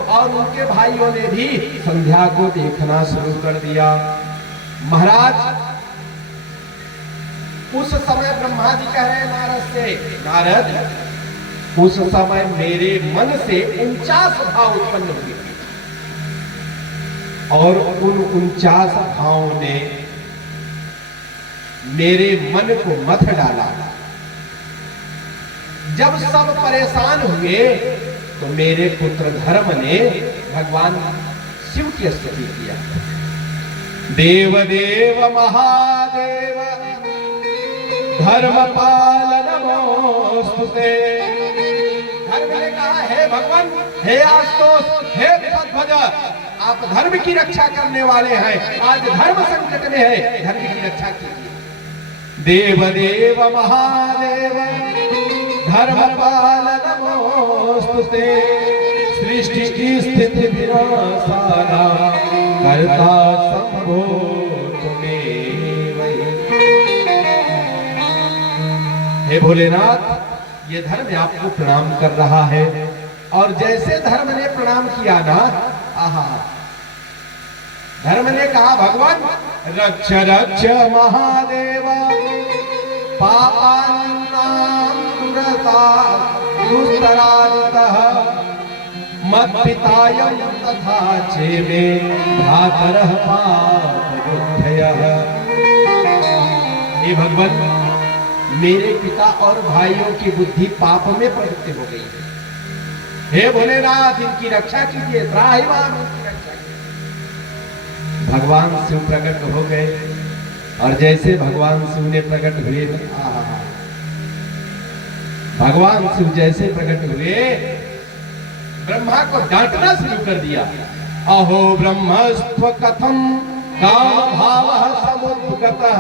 और उनके भाइयों ने भी संध्या को देखना शुरू कर दिया। महाराज उस समय ब्रह्मा जी कह रहे नारद से, नारद उस समय मेरे मन से 49 भाव उत्पन्न हुए और उन 49 भावों ने मेरे मन को मत डाला। जब सब परेशान हुए तो मेरे पुत्र धर्म ने भगवान शिव की स्तुति किया। देव देव महादेव धर्म पालन नमोस्तुते। धर्म ने कहा, हे भगवान, हे आशुतोष, हे ध्वज, आप धर्म की रक्षा करने वाले हैं। आज धर्म संकट में है, धर्म की रक्षा कीजिए। देव देव महादेव धर्म पालन नमोस्तुते। सृष्टि की स्थिति विनाशाना करता शंभो तुमेव। हे भोलेनाथ, ये धर्म आपको प्रणाम कर रहा है। और जैसे धर्म ने प्रणाम किया ना, आहा, धर्म ने कहा, भगवान रक्ष रक्ष महादेव पापानां दुरता दुस्तरादितः मत्पितायं तथा चेमे भ्रातरः पापबुद्धयः। हे भगवान, मेरे पिता और भाइयों की बुद्धि पाप में प्रवृत्त हो गई है। हे भोलेनाथ, इनकी रक्षा कीजिए, त्राहिमाम इनकी रक्षा कीजिए। भगवान शिव प्रकट हो गए और जैसे भगवान शिव ने प्रकट हुए, भगवान शिव जैसे प्रकट हुए, ब्रह्मा को डांटना शुरू कर दिया। अहो ब्रह्मस्त्व कथम काम भावः समुद्गतः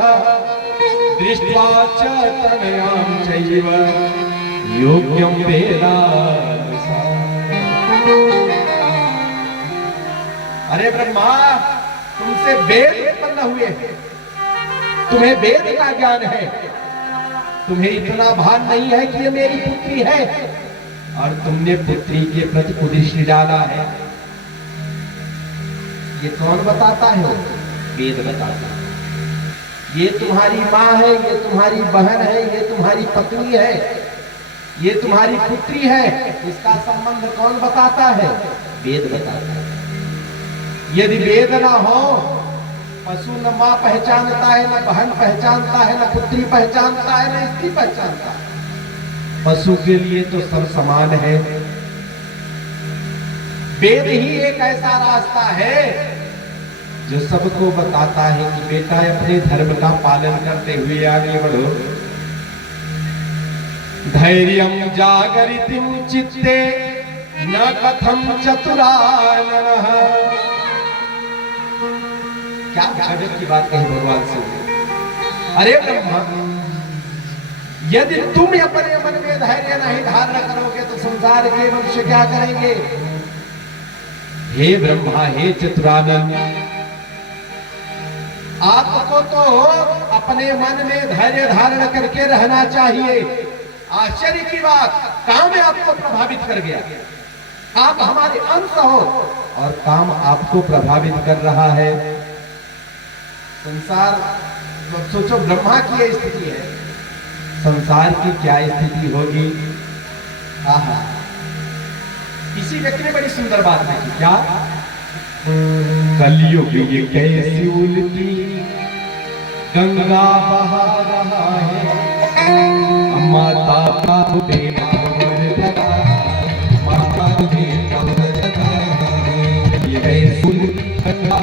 दृष्ट्वा च तनयां चैव योग्यं वेदा। अरे ब्रह्मा, तुमसे वेद उत्पन्न हुए, तुम्हें वेद का ज्ञान है, तुम्हें इतना भान नहीं है कि ये मेरी पुत्री है, और तुमने पुत्री के प्रति कुदृष्टि डाला है। ये कौन बताता है? वेद बताता है। ये तुम्हारी माँ है, ये तुम्हारी बहन है, ये तुम्हारी पत्नी है, ये तुम्हारी पुत्री है। इसका संबंध कौन बताता है? वेद बताता है। यदि वेद ना हो, पशु न माँ पहचानता है, न बहन पहचानता है, न पुत्री पहचानता है, न स्त्री पहचानता है। पशु के लिए तो सब समान है। वेद ही एक ऐसा रास्ता है जो सबको बताता है कि बेटा, अपने धर्म का पालन करते हुए आगे बढ़ो। धैर्यं जागरितिं चित्ते न कथम चतुराननः। क्या गजब की बात कही भगवान से। अरे ब्रह्मा, यदि तुम अपने मन में धैर्य नहीं धारण करोगे तो संसार के मनुष्य क्या करेंगे? हे ब्रह्मा, हे चतुरानन, आपको तो अपने मन में धैर्य धारण करके रहना चाहिए। आश्चर्य की बात, काम आपको प्रभावित कर गया। आप हमारे अंश हो और काम आपको प्रभावित कर रहा है। संसार, सोचो ब्रह्मा की यह स्थिति है, संसार की क्या स्थिति होगी? आहा, किसी व्यक्ति ने बड़ी सुंदर बात कही। क्या? कलयुग ये कैसी उल्टी गंगा बहा रहा है, माता का बेटा माता बेटा ये कैसी उल्टी गंगा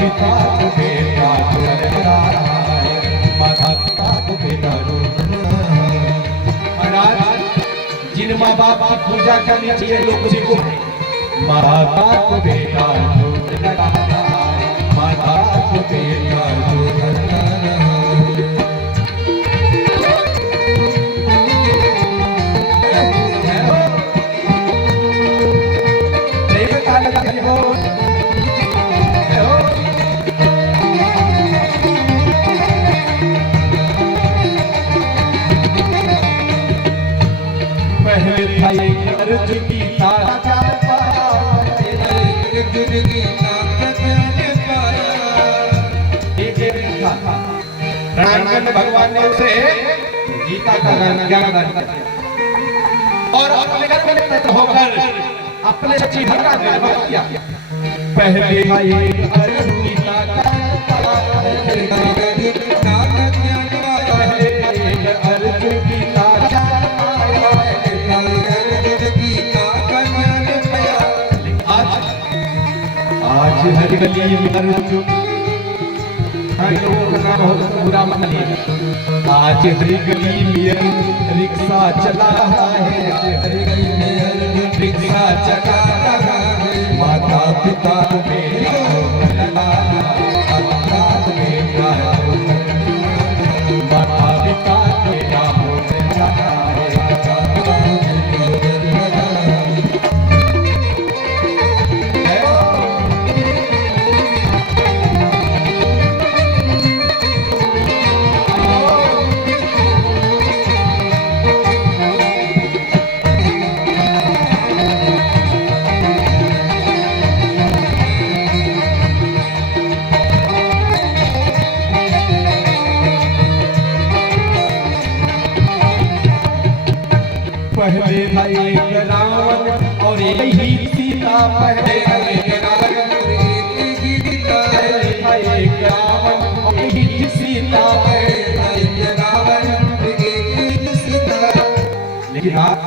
पिता को बेटा माता पिता को बेटा। जिन माँ बाप की पूजा करनी चाहिए लोग उसी को माता को बेटा माता को बेटा। अर्जुन गीता भगवान ने उसे गीता का ज्ञान दिया। और अपने घर में पैदा होकर अपने जीवन का निर्वाह किया। पहले एक अरुणिता का आज हर गली में अर्जुन, हर लोगों का नाम हो तो बुरा मत मानिएगा। आज हर गली में रिक्शा चला रहा है, हर गली में अर्जुन रिक्शा चला रहा है। माता पिता मेरा माता पिता मेरा पहले था एक रावण और एक ही सीता। पहले था एक रावण और एक ही सीता। पहले था एक रावण और एक ही सीता। पहले था एक रावण और एक ही सीता। लेकिन आज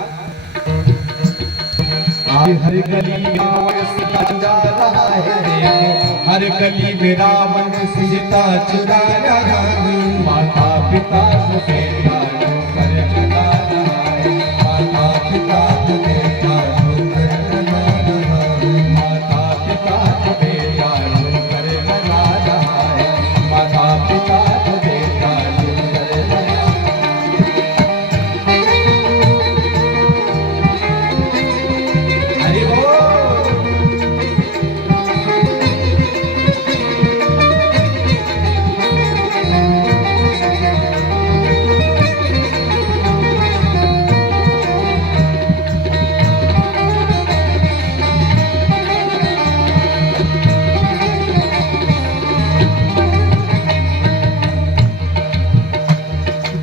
हर गली में रावण सीता चुरा रहा है। हर गली में रावण सीता चुरा रहा है। माता पिता को बेटा कर लगा रहा है। माता पिता को बेटा कर लगा रहा है। माता पिता को बेटा कर लगा रहा है। माता पिता को बेटा कर लगा। हरि बोल।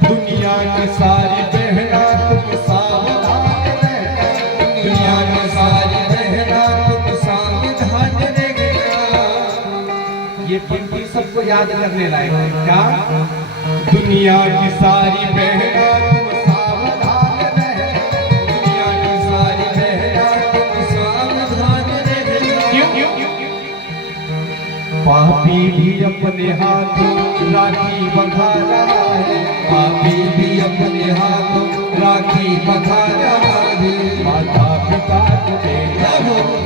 दुनिया की सारी बहना तुम सावधान रहना। दुनिया की सारी बहना तुम सावधान रहना। ये पंक्ति सबको याद करने लायक है। क्या? दुनिया की सारी बहना तुम सावधान रहना। दुनिया की सारी बहना तुम सावधान रहना। क्यों? पापी भी अपने हाथों राखी बंधा रहा है। पापी भी अपने हाथों राखी बंधा रहा है। माता पिता को बेटा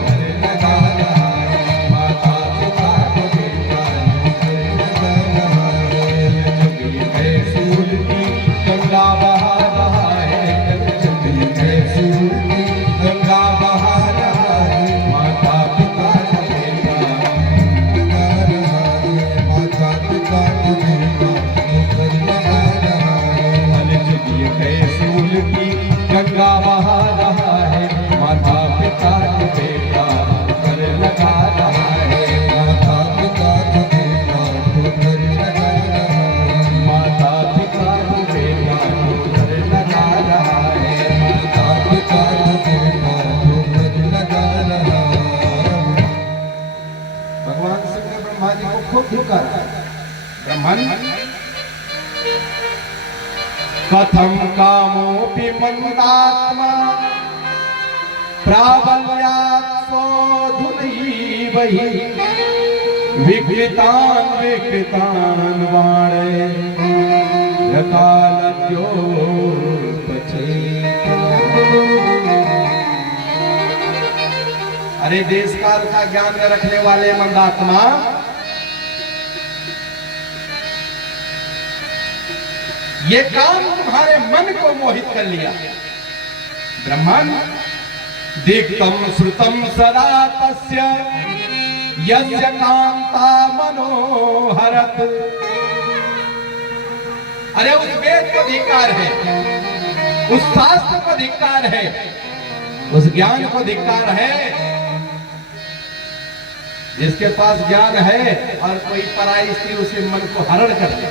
कर लगा रहा है। माता पिता को बेटा कर लगा रहा है। जब ये सूल की गंगा बहा रहा है। जब ये सूल की गंगा बहा रहा है। माता पिता को बेटा कर लगा रहा है। माता पिता को बेटा कर लगा रहा है। जब ये सूल की गंगा बहा रहा है। माता पिता को बेटा कर लगा रहा है। माता पिता को बेटा कर लगा रहा है। माता पिता को बेटा कर लगा रहा है। माता पिता को बेटा कर लगा रहा है। भगवान शिव ने ब्रह्मा जी को खूब पुकारा। ब्रह्मन कथम कामोपि मंदात्मा प्राबल्यात् स्वधुनैवहि विकृतान् वाणे यकालज्ञो पचेत्। अरे देश काल का ज्ञान न रखने वाले मंदात्मा, ये काम तुम्हारे मन को मोहित कर लिया। ब्रह्मन दीप्तम श्रुतम सदा तस्य यस्य कांता मनोहरत। अरे उस वेद को धिक्कार है, उस शास्त्र को धिक्कार है, उस ज्ञान को धिक्कार है जिसके पास ज्ञान है और कोई पराई स्त्री उसे मन को हरण कर ले।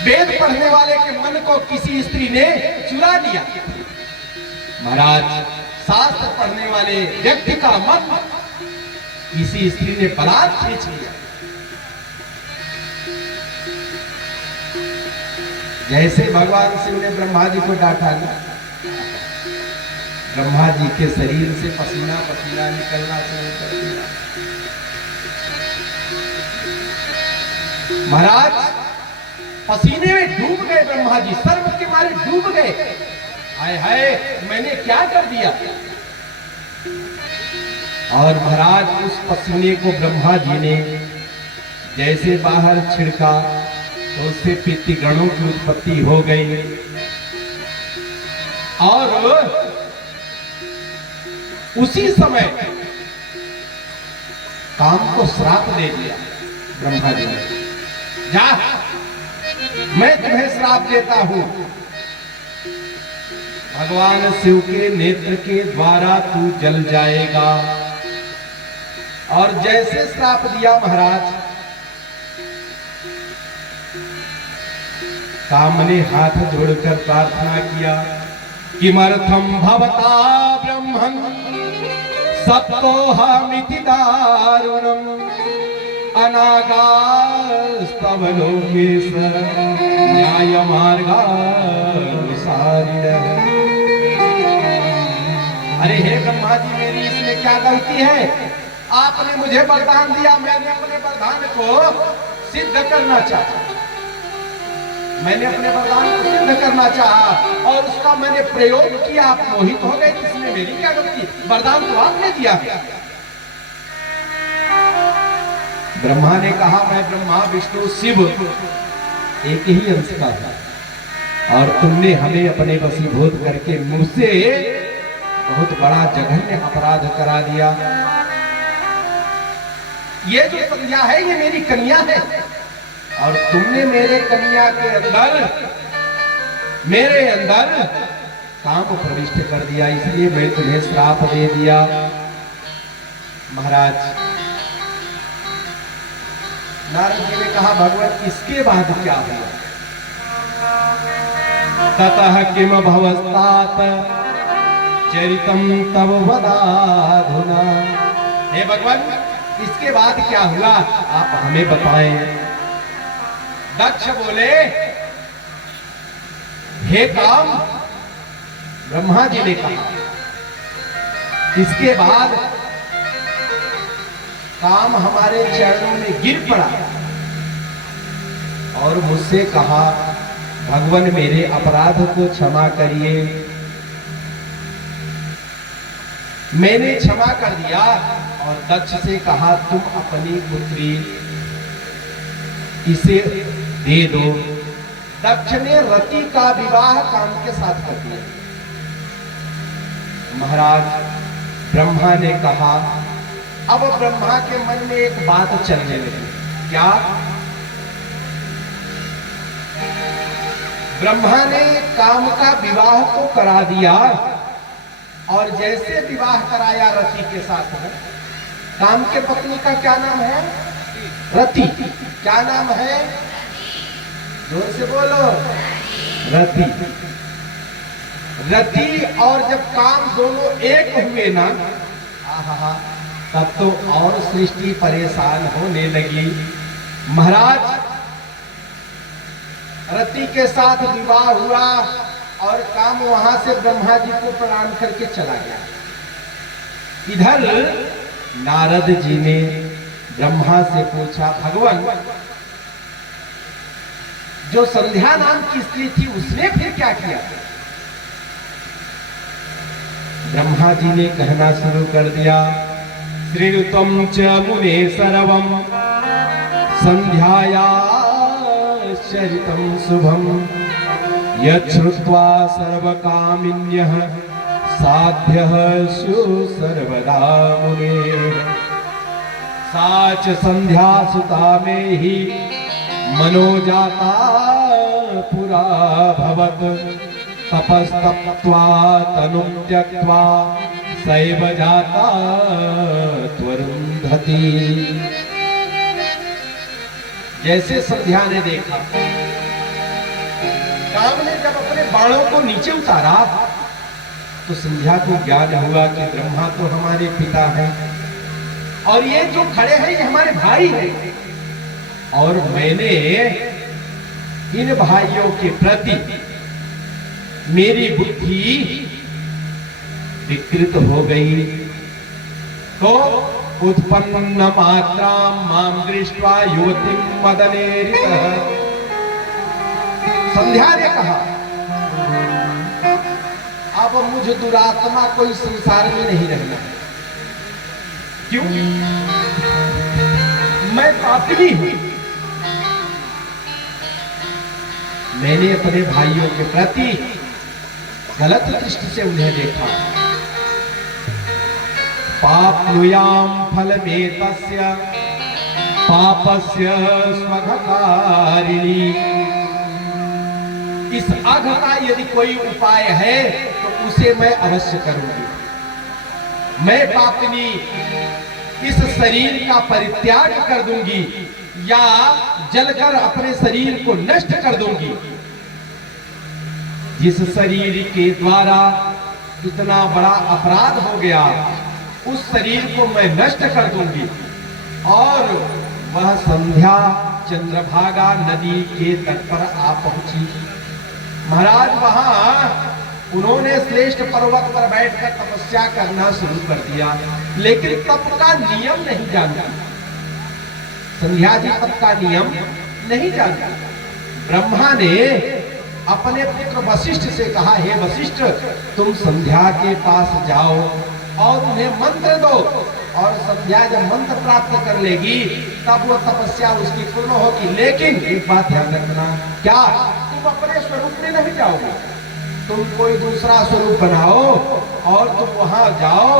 वेद पढ़ने वाले के मन को किसी स्त्री ने चुरा लिया। महाराज, शास्त्र पढ़ने वाले व्यक्ति का मत किसी स्त्री ने बलात् खींच लिया। जैसे भगवान शिव ने ब्रह्मा जी को डांटा ना, ब्रह्मा जी के शरीर से पसीना पसीना निकलना शुरू कर दिया। महाराज, पसीने में डूब गए ब्रह्मा जी, शर्म के मारे डूब गए। हाय हाय, मैंने क्या कर दिया। और महाराज, उस पसीने को ब्रह्मा जी ने जैसे बाहर छिड़का तो उससे पित्ती गणों की उत्पत्ति हो गई और उसी समय काम को श्राप दे दिया ब्रह्मा जी ने। जा, मैं तुम्हें श्राप देता हूं, भगवान शिव के नेत्र के द्वारा तू जल जाएगा। और जैसे श्राप दिया महाराज, काम ने हाथ जोड़कर प्रार्थना किया, किमर्थम भवता ब्रह्मन् सप्तोहमिति दारुणम् अनागास्तव लोकेश न्याय मार्गानुसारिणः। अरे हे ब्रह्मा जी, मेरी इसमें क्या गलती है? आपने मुझे वरदान दिया, मैंने अपने वरदान को सिद्ध करना चाहा, मैंने अपने वरदान को सिद्ध करना चाहा और उसका मैंने प्रयोग किया, आप मोहित हो गए। इसमें मेरी क्या गलती? वरदान तो आपने दिया है। ब्रह्मा ने कहा, मैं ब्रह्मा विष्णु शिव एक ही अंश का था और तुमने हमें अपने वशीभूत करके मुझसे बहुत बड़ा जघन्य अपराध करा दिया। ये जो संध्या है ये मेरी कन्या है और तुमने मेरे कन्या के अंदर, मेरे अंदर काम प्रविष्ट कर दिया, इसलिए मैं तुम्हें श्राप दे दिया। महाराज, नारद जी ने कहा, भगवान इसके बाद क्या हुआ? ततः किम भवस्तात चरितम तव वदाधुना। हे भगवान, इसके बाद क्या हुआ आप हमें बताएं। दक्ष बोले, हे काम, ब्रह्मा जी ने कहा, इसके बाद काम हमारे चरणों में गिर पड़ा और मुझसे कहा, भगवान मेरे अपराध को क्षमा करिए। मैंने क्षमा कर दिया और दक्ष से कहा, तुम अपनी पुत्री इसे दे दो। दक्ष ने रति का विवाह काम के साथ कर दिया। महाराज, ब्रह्मा ने कहा, अब ब्रह्मा के मन में एक बात चलने लगी। क्या? ब्रह्मा ने काम का विवाह तो करा दिया और जैसे विवाह कराया रति के साथ, काम के पत्नी का क्या नाम है? रति। क्या नाम है? जोर से बोलो। रति। रति और जब काम दोनों एक हुए ना, आहा, तब तो और सृष्टि परेशान होने लगी। महाराज, रति के साथ विवाह हुआ और काम वहां से ब्रह्मा जी को प्रणाम करके चला गया। इधर नारद जी ने ब्रह्मा से पूछा, भगवान, जो संध्या नाम की स्त्री थी उसने फिर क्या किया? ब्रह्मा जी ने कहना शुरू कर दिया, श्रीनुतम च मुने सर्वम संध्याया चरितम शुभम यच्छ्रुत्वा सर्वकामिन्यः साध्यः स्यु सर्वदा मुने। साच संध्या सुता में ही मनोजाता पुरा भवत तपस्तप्त्वा तनुं त्यक्त्वा सैव जाता त्वरुन्धति। जैसे संध्या ने देखा, काम ने जब अपने बाणों को नीचे उतारा तो संध्या को ज्ञान हुआ कि ब्रह्मा तो हमारे पिता हैं और ये जो खड़े हैं ये हमारे भाई हैं, और मैंने इन भाइयों के प्रति मेरी बुद्धि विकृत हो गई, तो उत्पन्न मात्रा माम दृष्ट्वा युवती मदनेरितः। संध्या ने कहा अब मुझे दुरात्मा कोई संसार में नहीं रहना। क्यों? मैं पापी हूं। मैंने अपने भाइयों के प्रति गलत दृष्टि से उन्हें देखा। पाप्नुयाम फलमेतस्य पापस्य स्वघकारिणी। इस अघ का यदि कोई उपाय है तो उसे मैं अवश्य करूंगी। मैं पापनी इस शरीर का परित्याग कर दूंगी या जलकर अपने शरीर को नष्ट कर दूंगी। जिस शरीर के द्वारा इतना बड़ा अपराध हो गया उस शरीर को मैं नष्ट कर दूंगी। और वह संध्या चंद्रभागा नदी के तट पर आ पहुंची। महाराज वहां उन्होंने श्रेष्ठ पर्वत पर बैठकर तपस्या करना शुरू कर दिया, लेकिन तप का नियम नहीं जानती। संध्या जी तप का नियम नहीं जानती। ब्रह्मा ने अपने पुत्र वशिष्ठ से कहा, हे वशिष्ठ तुम संध्या के पास जाओ और उन्हें मंत्र दो, और संध्या जब मंत्र प्राप्त कर लेगी तब वो तपस्या उसकी पूर्ण होगी। लेकिन एक बात ध्यान रखना, क्या तुम अपने स्वरूप में नहीं जाओगे, तुम कोई दूसरा स्वरूप बनाओ और तुम वहां जाओ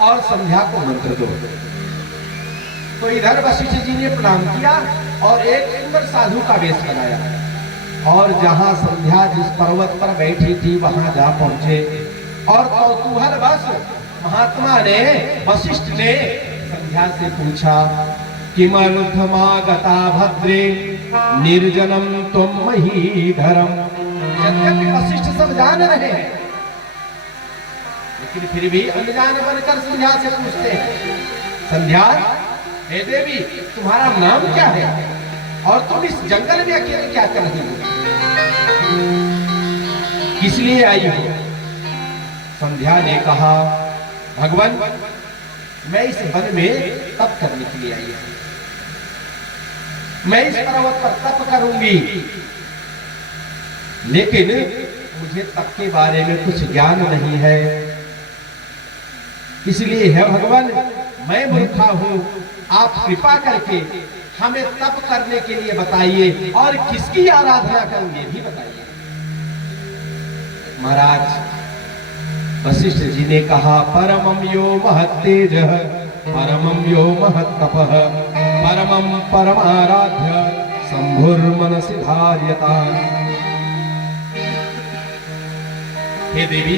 और संध्या को मंत्र दो। तो इधर वशिष्ठ जी ने प्रणाम किया और एक सुंदर साधु का वेश बनाया और जहां संध्या जिस पर्वत पर बैठी थी वहां जा पहुंचे। और कौतूहल बस महात्मा ने वशिष्ठ ने संध्या से पूछा, किमर्थमागता भद्रे निर्जनम तुम महीधरम। यद्यपि वशिष्ठ सब जान रहे हैं लेकिन फिर भी अनजान बनकर संध्या से पूछते हैं, संध्या हे देवी तुम्हारा नाम क्या है और तुम इस जंगल में अकेले क्या कर रही हो, किस लिए आई हो? संध्या ने कहा, भगवान मैं इस वन में तप करने के लिए आई हूं, मैं इस पर्वत पर तप करूंगी, लेकिन मुझे तप के बारे में कुछ ज्ञान नहीं है, इसलिए है भगवान मैं मूर्खा हूं, आप कृपा करके हमें तप करने के लिए बताइए और किसकी आराधना करूं ये भी बताइए। महाराज वशिष्ठ जी ने कहा, परमं यो महत्तेज परमं यो महत्तपः परमं परमाराध्य शंभुर्मनसि धार्यता। हे देवी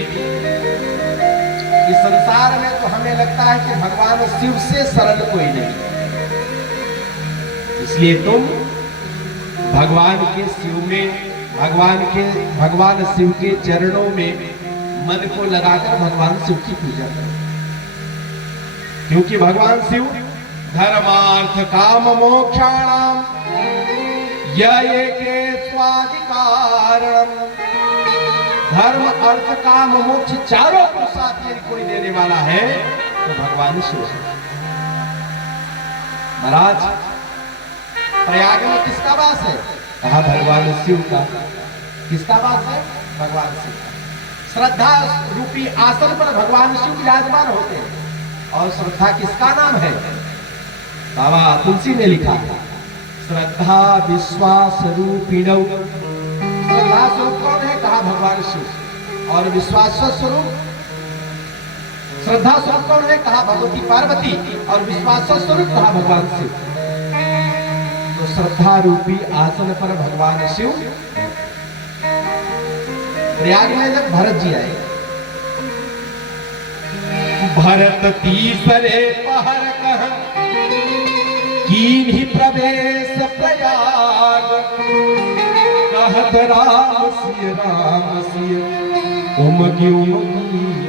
इस संसार में तो हमें लगता है कि भगवान शिव से सरल कोई नहीं, इसलिए तुम भगवान के शिव में भगवान शिव के चरणों में मन को लगाकर भगवान शिव की पूजा करो, क्योंकि भगवान शिव धर्मार्थ काम मोक्षाणाम येके स्वाधिकारणम। धर्म अर्थ काम मोक्ष चारों पुरुषार्थ यदि कोई देने वाला है तो भगवान शिव है। महाराज प्रयाग में किसका वास है? कहा भगवान शिव का। किसका वास है? भगवान शिव का। श्रद्धा रूपी आसन पर भगवान शिव विराजमान होते हैं। और श्रद्धा किसका नाम है? बाबा तुलसी ने लिखा है, श्रद्धा विश्वास रूपिणौ। श्रद्धा स्वरूप कौन है? कहा भगवान शिव। और विश्वास स्वरूप श्रद्धा स्वरूप कौन है? कहा भगवती पार्वती। और विश्वास स्वरूप कहा भगवान शिव। तो श्रद्धा रूपी आसन पर भगवान शिव। प्रयाग में जब भरत जी आए, भरत तीसरे पहर कह कीन्ही प्रवेश प्रयाग, कहत राम सिय उमगी उमगी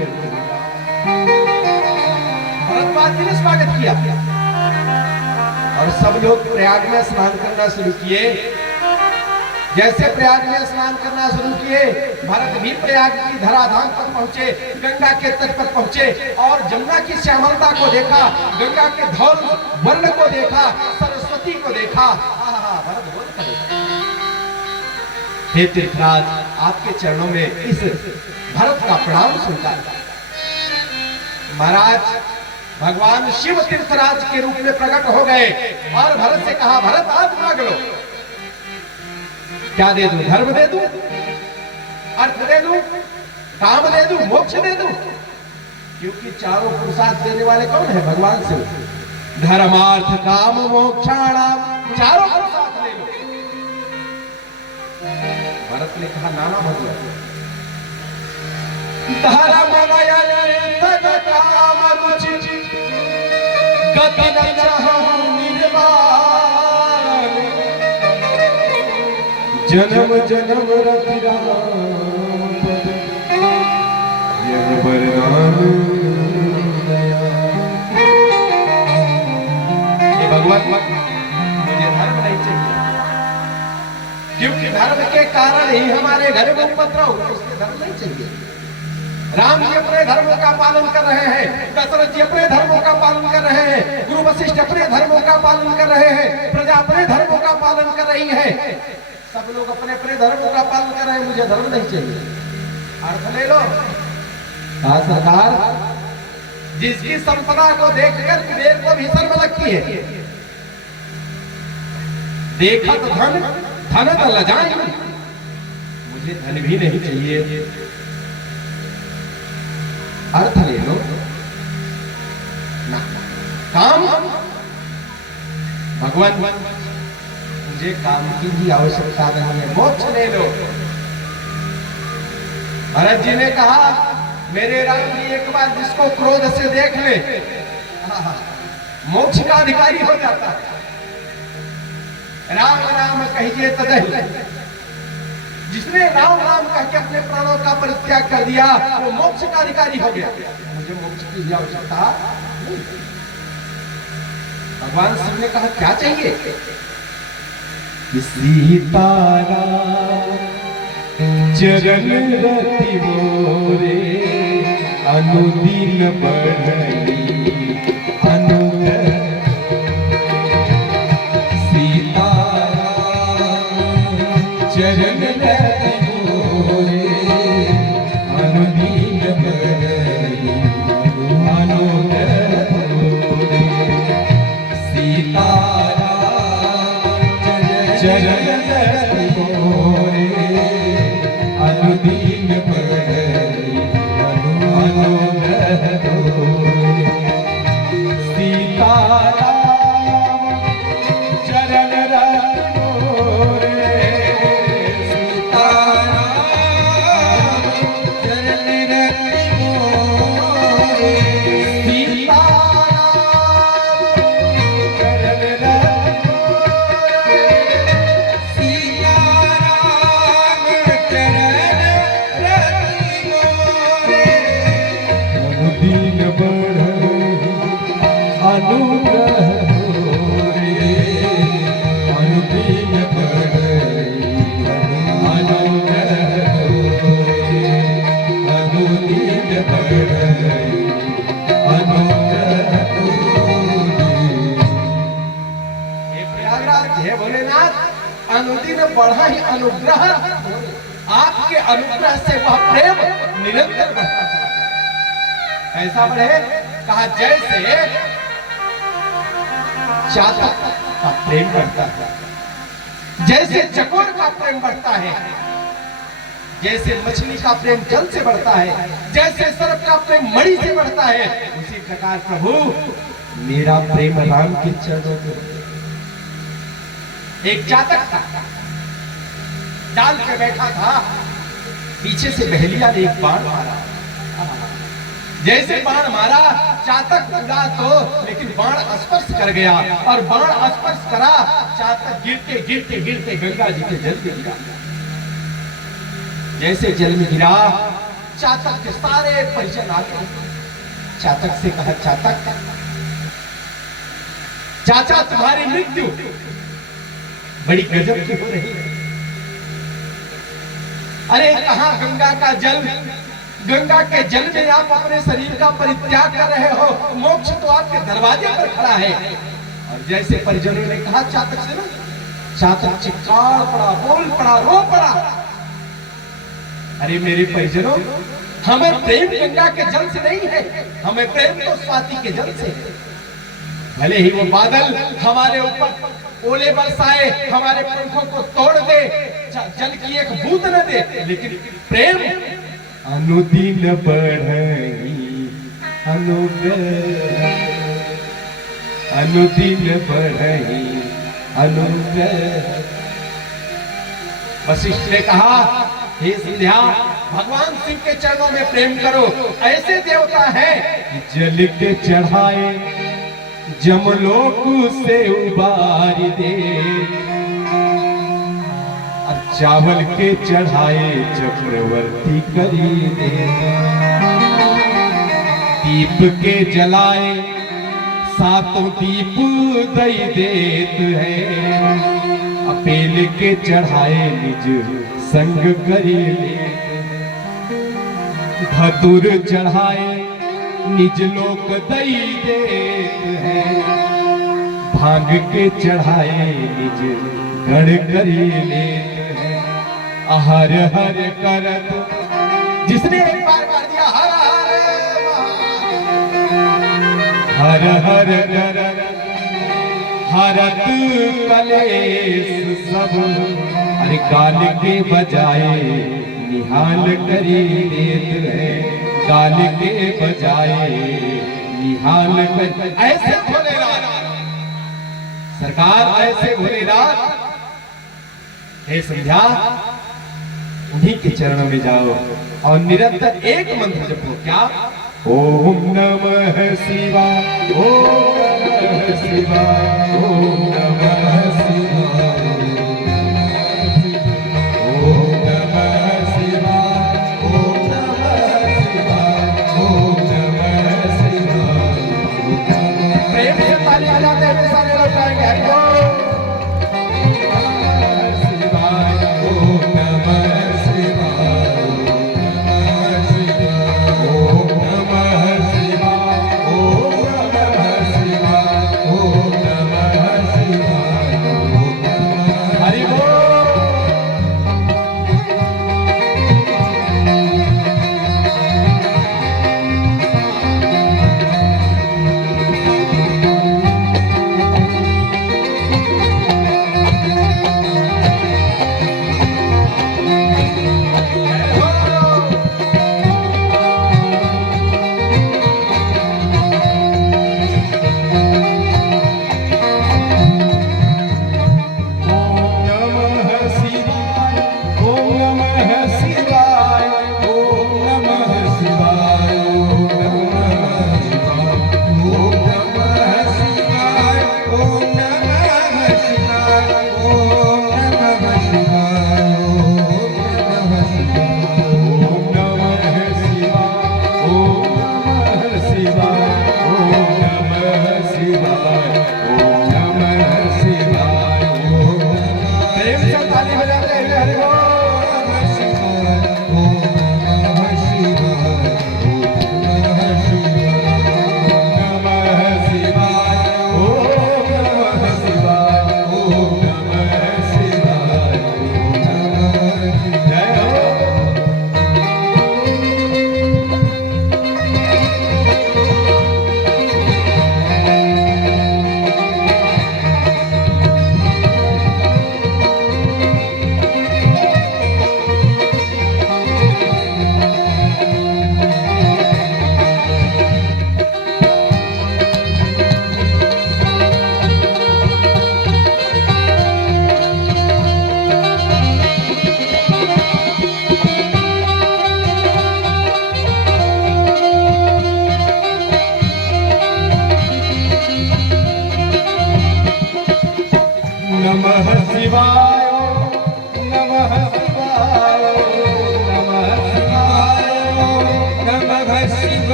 भरद्वाज जी ने स्वागत किया और सब लोग प्रयाग में स्नान करना शुरू किए। जैसे प्रयाग में स्नान करना शुरू किए, भरत भी प्रयाग की धराधाम पर पहुंचे, गंगा के तट पर पहुंचे और जमुना की श्यामलता को देखा, गंगा के धौल वर्ण को देखा, सरस्वती को देखा। भरत बोल पड़े, हे तीर्थराज, आपके चरणों में इस भरत का प्रणाम स्वीकार। महाराज भगवान शिव तीर्थराज के रूप में प्रकट हो गए और भरत से कहा, भरत आज मांग लो। क्या दे दूं? धर्म दे दूं, अर्थ दे दूं, काम दे दूं, मोक्ष दे दूं? क्योंकि चारों पुरुषार्थ देने वाले कौन है? भगवान शिव। धर्मार्थ काम मोक्षाणाम, चारों पुरुषार्थ ले लो। भरत ने कहा, नाना भगवान, धर्म नयन तन काम रुचि गति न चाहूं निर्वाण, जन्म जन्म रति राम पद यह वरदान दया। ये भगवत मुझे धर्म नहीं चाहिए, क्योंकि धर्म के कारण ही हमारे घर में उपद्रव हुआ, इसलिए धर्म नहीं चाहिए। राम जी अपने धर्मों का पालन कर रहे हैं, दशरथ जी अपने धर्मों का पालन कर रहे हैं, गुरु वशिष्ठ अपने धर्मों का पालन कर रहे हैं, प्रजा अपने धर्मों का पालन कर रही है, सब लोग अपने अपने धर्मों का पालन कर रहे हैं। मुझे धर्म नहीं चाहिए। अर्थ ले लो। सरकार, जिसकी संपदा को देखकर कुबेर को भी शर्म लगती है। देखा तो धन, धन तो लजाएं, मुझे धन भी नहीं चाहिए। अर्थ ले लो ना। काम, भगवान मुझे काम की भी आवश्यकता नहीं है, मोक्ष ले लो। भरत जी ने कहा, मेरे राम जी एक बार जिसको क्रोध से देख ले, मोक्ष का अधिकारी हो जाता है। राम राम कहिए तदहि, जिसने राम राम कह के अपने प्राणों का परित्याग कर दिया, वो मोक्ष का अधिकारी हो गया। मुझे मोक्ष की भी आवश्यकता नहीं। भगवान शिव ने कहा, क्या चाहिए? सीताराम चरण रति मोरे, अनुदिन बढ़ई अनुग्रह। सीताराम चरण रति मोरे, अनुदिन बढ़ई अनुग्रह। चरण मोरे, अनुदीन बढ़ई अनुग्रह तोरे। सीताराम चरण मोरे, सीताराम चरण मोरे, अनुदिन बढ़ा ही अनुग्रह। आपके अनुग्रह से वह प्रेम निरंतर बढ़ता चला। ऐसा बढ़े, कहा जैसे चातक का प्रेम बढ़ता है, जैसे चकोर का प्रेम बढ़ता है, जैसे मछली का प्रेम जल से बढ़ता है, जैसे सर्प का प्रेम मणि से बढ़ता है, उसी प्रकार प्रभु मेरा प्रेम राम के चरणों में। एक चातक था, डाल के बैठा था, पीछे से बहेलिया ने एक बाण मारा। जैसे बाण मारा, चातक उड़ा तो, लेकिन बाण स्पर्श कर गया, और बाण स्पर्श करा, चातक गिरते गिरते गिरते गंगा जी के जल में गिरा। जैसे जल में गिरा, चातक के सारे परिजन आ गए। चातक से कहा, चातक चाचा तुम्हारी मृत्यु बड़ी गजब की हो रही है। अरे कहां गंगा का जल, गंगा के जल में आप अपने शरीर का परित्याग कर रहे हो, मोक्ष तो आपके दरवाजे पर खड़ा है। और जैसे परिजनों ने कहा चातक से ना, चातक चित्कार पड़ा, बोल पड़ा, रो पड़ा। अरे मेरे परिजनों, हमें प्रेम गंगा के जल से नहीं है, हमें प्रेम तो स्वाति के जल से है। भले ही वो बादल हमारे ऊपर ओले बरसाए, हमारे पंखों को तोड़ दे, जल की एक बूंद न दे, लेकिन प्रेम अनुदिन बढ़ई अनुग्रह, अनुदिन बढ़ई अनुग्रह। वशिष्ठ ने कहा, हे संध्या, भगवान शिव के चरणों में प्रेम करो। ऐसे देवता है कि जल के चढ़ाए जमलोक से उबार दे, और चावल के चढ़ाए चक्रवर्ती करी दे। दीप के जलाए सातों दीप दई देत है, अपेल के चढ़ाए निज संग करी ले। धतुर चढ़ाए निज लोक दई देत है, भांग के चढ़ाए निज गण करी लेत है। हर हर करत, जिसने एक बार कर दिया हर हर करत, हरत कलेश सब। अरे गाल के बजाए निहाल करी देत है, गाल के बजाए निहाल कर। ऐसे भोलेनाथ सरकार, ऐसे भोलेनाथ, हे संध्या, उन्हीं के चरणों में जाओ और निरंतर एक मंत्र जपो। क्या? ओम नमः शिवाय, ओम नमः शिवाय, ओम नमः शिवाय, ओम नमः शिवाय, ओम नमः शिवाय, ओम नमः शिवाय। प्रेम से ताली बजाते हुए सारे लोग गाएंगे, हरि बोल।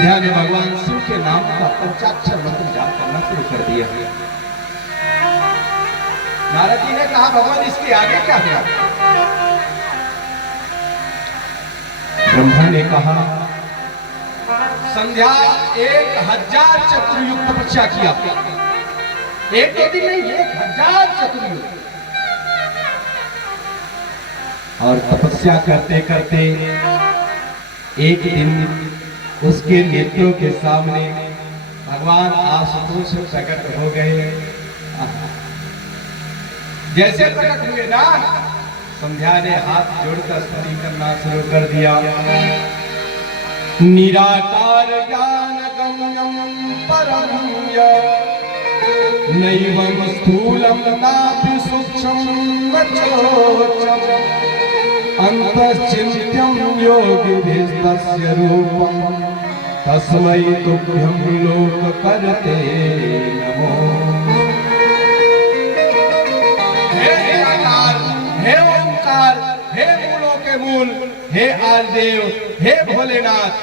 संध्या ने भगवान शिव के नाम का पंचाक्षर मंत्र जाप करना शुरू कर दिया। नारद जी ने कहा भगवान इसके आगे क्या है? ब्रह्मा ने कहा संध्या 1000 चतुर्युग तपस्या किया। एक दो दिन नहीं, 1000 चतुर्युग। और तपस्या करते करते एक दिन उसके नेत्रों के सामने भगवान आशुतोष प्रकट हो गए। जैसे प्रकट हुए ना, संध्या ने हाथ जोड़कर स्तुति करना शुरू कर दिया। निराकार ज्ञान गम्यम परमं नैवं स्थूलं नापि सूक्ष्मं वचोचम् अन्तश्चिन्त्यं योगिभिस्तस्य रूपं तस्मै तुभ्यं लोककर्ते नमो। हे निराकार, हे ओंकार, हे मूलों के मूल, हे आदिदेव, हे भोलेनाथ,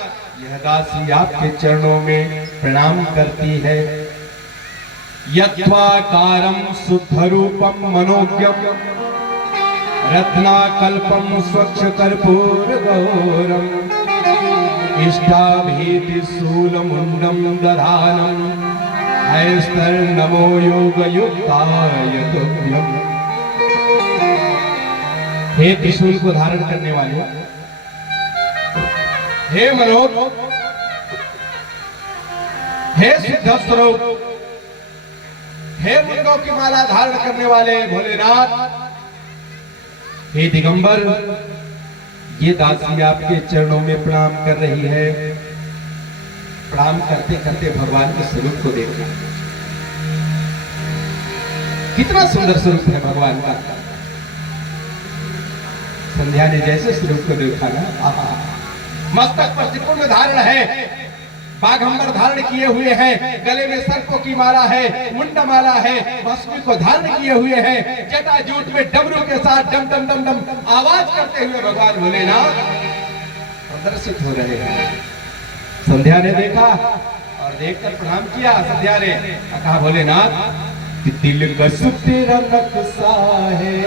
यह दासी आपके चरणों में प्रणाम करती है। यत्वाकारं शुद्धरूपं मनोज्ञं रत्नाकल्पं स्वच्छकर्पूरगौरम् इष्टाभीतिशूलमुण्डं दधानं हयस्तर्नमो योगयुक्ताय तुभ्यम्। हे त्रिशूल को धारण करने वाले, हे मनोज, हे सिद्ध स्वरूप, हे मुंडों की माला धारण करने वाले भोलेनाथ, हे दिगंबर, ये दासी आपके चरणों में प्रणाम कर रही है। प्रणाम करते करते भगवान के स्वरूप को देखा। कितना सुंदर स्वरूप है भगवान का। संध्या ने जैसे स्वरूप को देखा ना, मस्तक पर त्रिपुंड धारण है, बाघंबर धारण किए हुए हैं, गले में सर्पों की माला है, मुंड माला है, भस्मी को धारण किए हुए हैं, जटाजूट में डमरू के साथ डम डम डम डम आवाज करते हुए भगवान भोलेनाथ प्रदर्शित हो रहे हैं। संध्या ने देखा और देखकर प्रणाम किया। संध्या ने कहा भोलेनाथ दिल कस तेरा नक्शा है,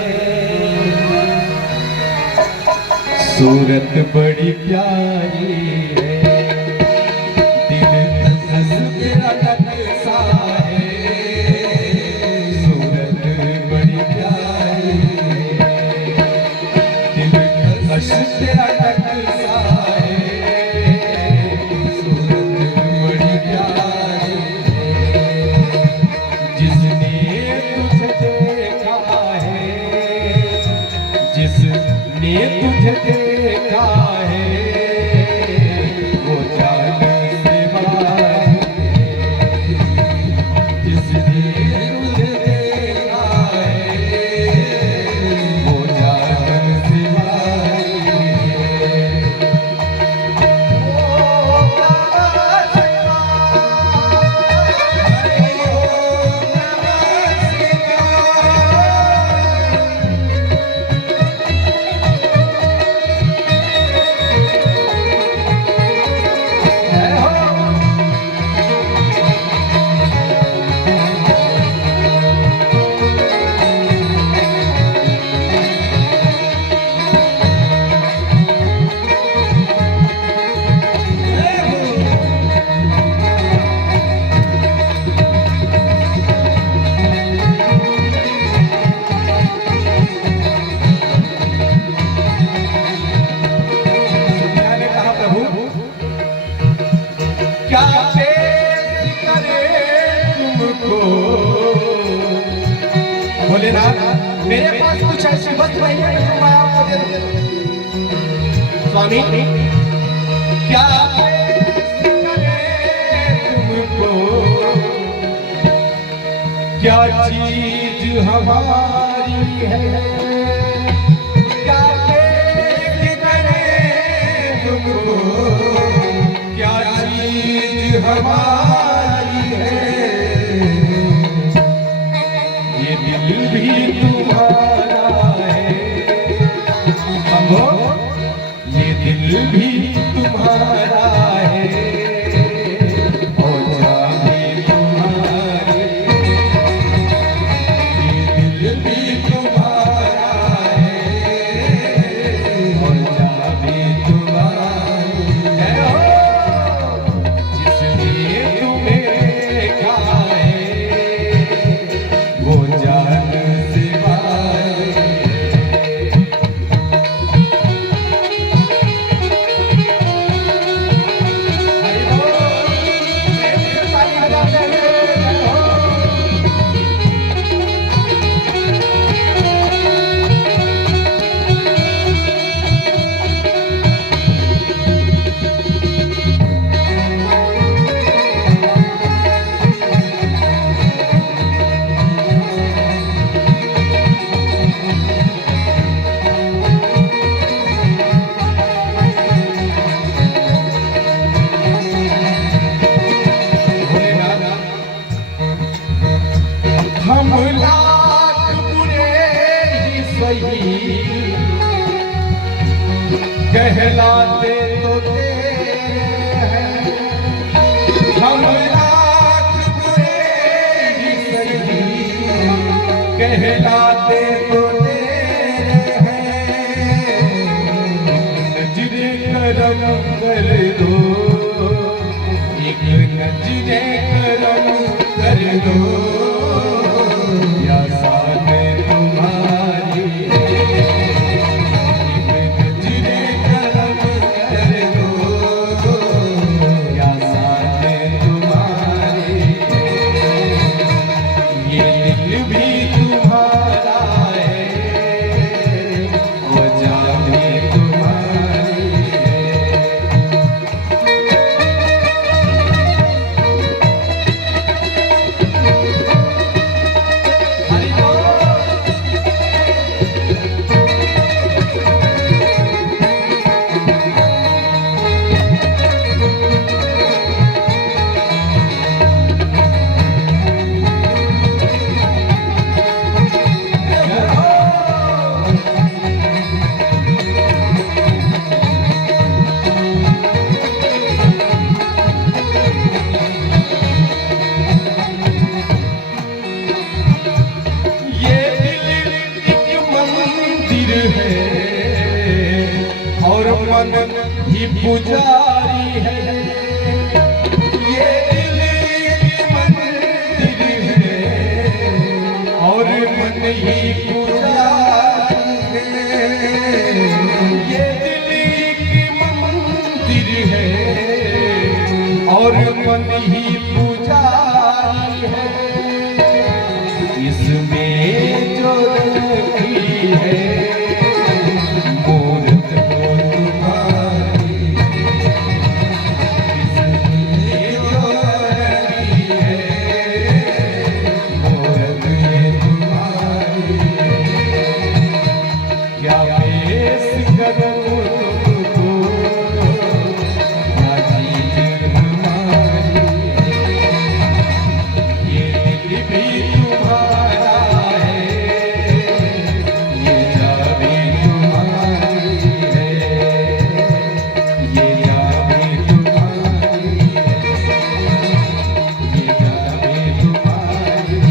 सूरत बड़ी प्यारी है। दिल कस तेरा नक्शा है, सूरत बड़ी प्यारी है। दिल कस तेरा नक्शा है, सूरत बड़ी प्यारी है। जिसने तुझे देखा है, जिसने तुझे देखा है, वो जान से बाहर है। जिसने तुझे देखा है, वो जान से बाहर है। ओम नमः शिवाय, ओम नमः संध्या ने कहा प्रभु क्या पेश करे तुमको। भोलेनाथ मेरे पास कुछ ऐसी वस्तु नहीं है जो मैं आपको दे दूं। स्वामी क्या पेश करे तुमको, क्या चीज हमारी है। क्या पेश करे तुमको, क्या चीज हमारी है। ये दिल भी तुम्हारा है, समझो, ये दिल भी तुम्हारा है। कहलाते तो तेरे हैं, नजरे करम कर दो, एक नजरे करम कर दो, या साथ तुम्हारी, एक नजरे करम कर दो, या साथ तुम्हारी, ये दिल भी तुम्हारा है और जान भी तुम्हारी है। हरि बोल। ये दिल एक मंदिर है और मन ही पुजारी है। ये दिल एक मंदिर है और मन ही पुजारी है। ये दिल एक मंदिर है और मन ही पुजारी है। इसमें जो रखी है मूरत हो तुम्हारी, इसमें जो रखी है मूरत है तुम्हारी। क्या पेश करूं तुमको, क्या चीज हमारी, ये दिल भी तुम्हारा है, ये जान भी तुम्हारी है, ये जान भी तुम्हारी है, ये जान भी तुम्हारी है, ये जान भी तुम्हारी है,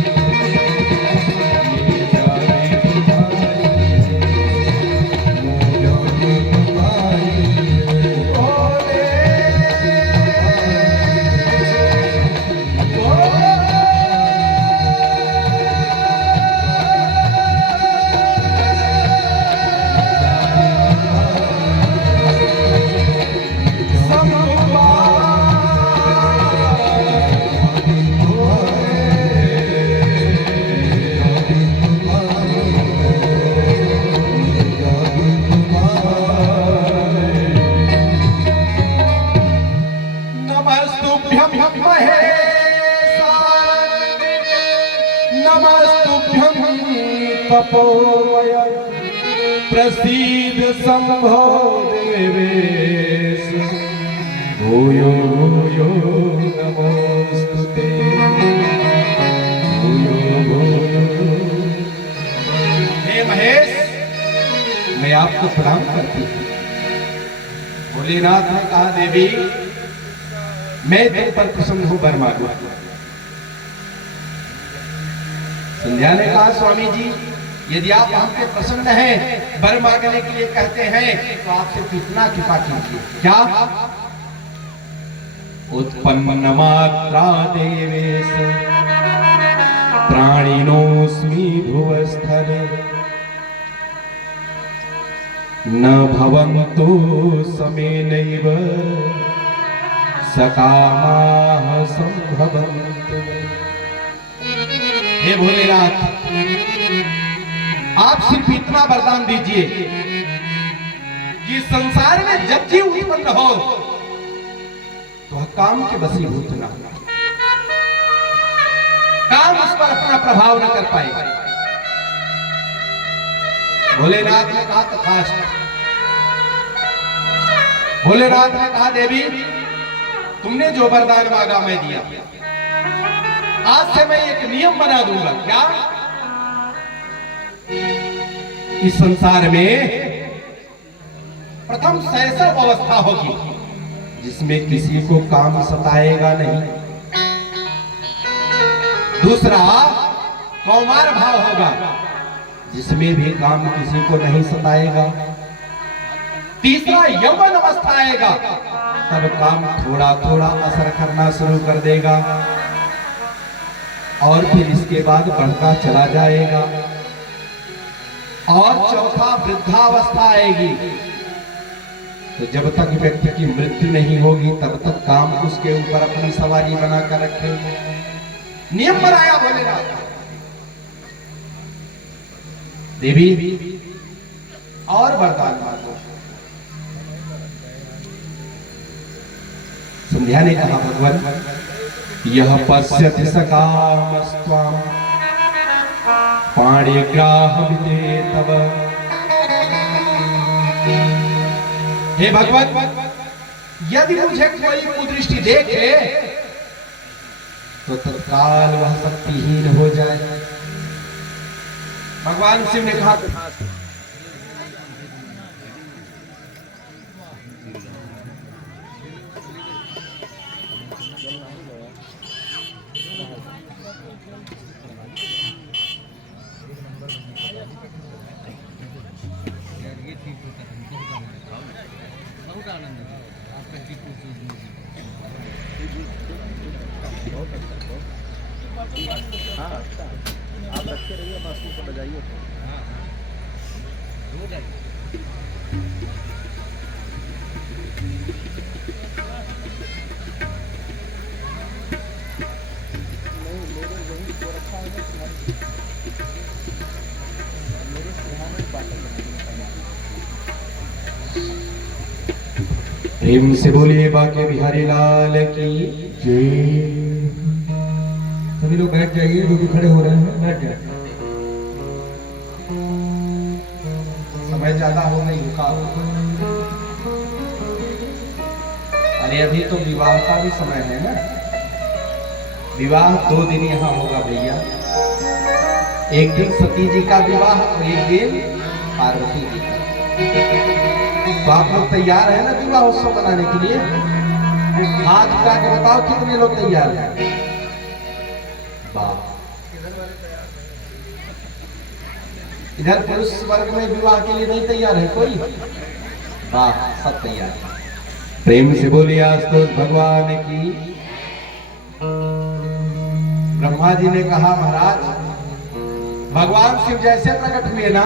मोर तुम्हारी है। बोले नमस्तुभ्यं महेशाय, नमस्तुभ्यं तपोमय, प्रसीद शंभो देवेश, भूयो भूयो नमोस्तुते, भूयो भूयो। हे महेश, मैं आपको प्रणाम करती हूँ। भोलेनाथ ने कहा देवी मैं तुम पर प्रसन्न हूं, वर मांगो। संध्या ने कहा स्वामी जी यदि आप हम पे प्रसन्न हैं, वर मांगने के लिए कहते हैं तो आपसे कितना कृपा कीजिए। क्या? उत्पन्न मात्रा देवेश, प्राणिनोस्मि भुवस्थले, न भवन्तु समेनैव सकामाः संभवन्तु। हे भोलेनाथ, आप सिर्फ इतना वरदान दीजिए कि संसार में जब जीव उत्पन्न हो तो काम के वशीभूत न हो, काम उस पर अपना प्रभाव न कर पाए। भोलेनाथ ने कहा तथास्तु। भोलेनाथ ने कहा देवी तुमने जो वरदान मांगा मैं दिया, आज से मैं एक नियम बना दूंगा। क्या? इस संसार में प्रथम शैशव अवस्था होगी जिसमें किसी को काम सताएगा नहीं। दूसरा कौमार भाव होगा, जिसमें भी काम किसी को नहीं सताएगा। तीसरा यौवन अवस्था आएगा, तब काम थोड़ा थोड़ा असर करना शुरू कर देगा और फिर इसके बाद बढ़ता चला जाएगा। और चौथा वृद्धावस्था आएगी, तो जब तक व्यक्ति की मृत्यु नहीं होगी तब तक काम उसके ऊपर अपनी सवारी बनाकर रखे। नियम बनाया भोलेनाथ। देवी और वरदान मांगो। संध्या ने कहा, भगवान यह पश्यति सकामस्त्वाम पाणिग्राह विदे तव। हे भगवान, यदि मुझे कोई कुदृष्टि देखे तो तत्काल वह शक्तिहीन हो जाए। भगवान शिव ने कहा, हाँ अच्छा, आप रखे रहिए, बाकी को बजाइए। प्रेम से बोलिए बाके बिहारी लाल की जय। सभी लोग बैठ जाइए, जो भी खड़े हो रहे हैं बैठ जाए। समय ज्यादा हो गई, रुका। अरे अभी तो विवाह का भी समय है ना। विवाह 2 दिन यहाँ होगा भैया। एक दिन सती जी का विवाह और एक दिन पार्वती जी का। तो आप लोग तैयार है ना विवाह उत्सव मनाने के लिए? हाथ उठा के बताओ कितने लोग तैयार हैं? इधर पुरुष वर्ग में विवाह के लिए नहीं तैयार है कोई? वाह, सब तैयार है। प्रेम से बोलिए आस्तुत भगवान की। ब्रह्मा जी ने कहा, महाराज भगवान शिव जैसे प्रकट हुए ना,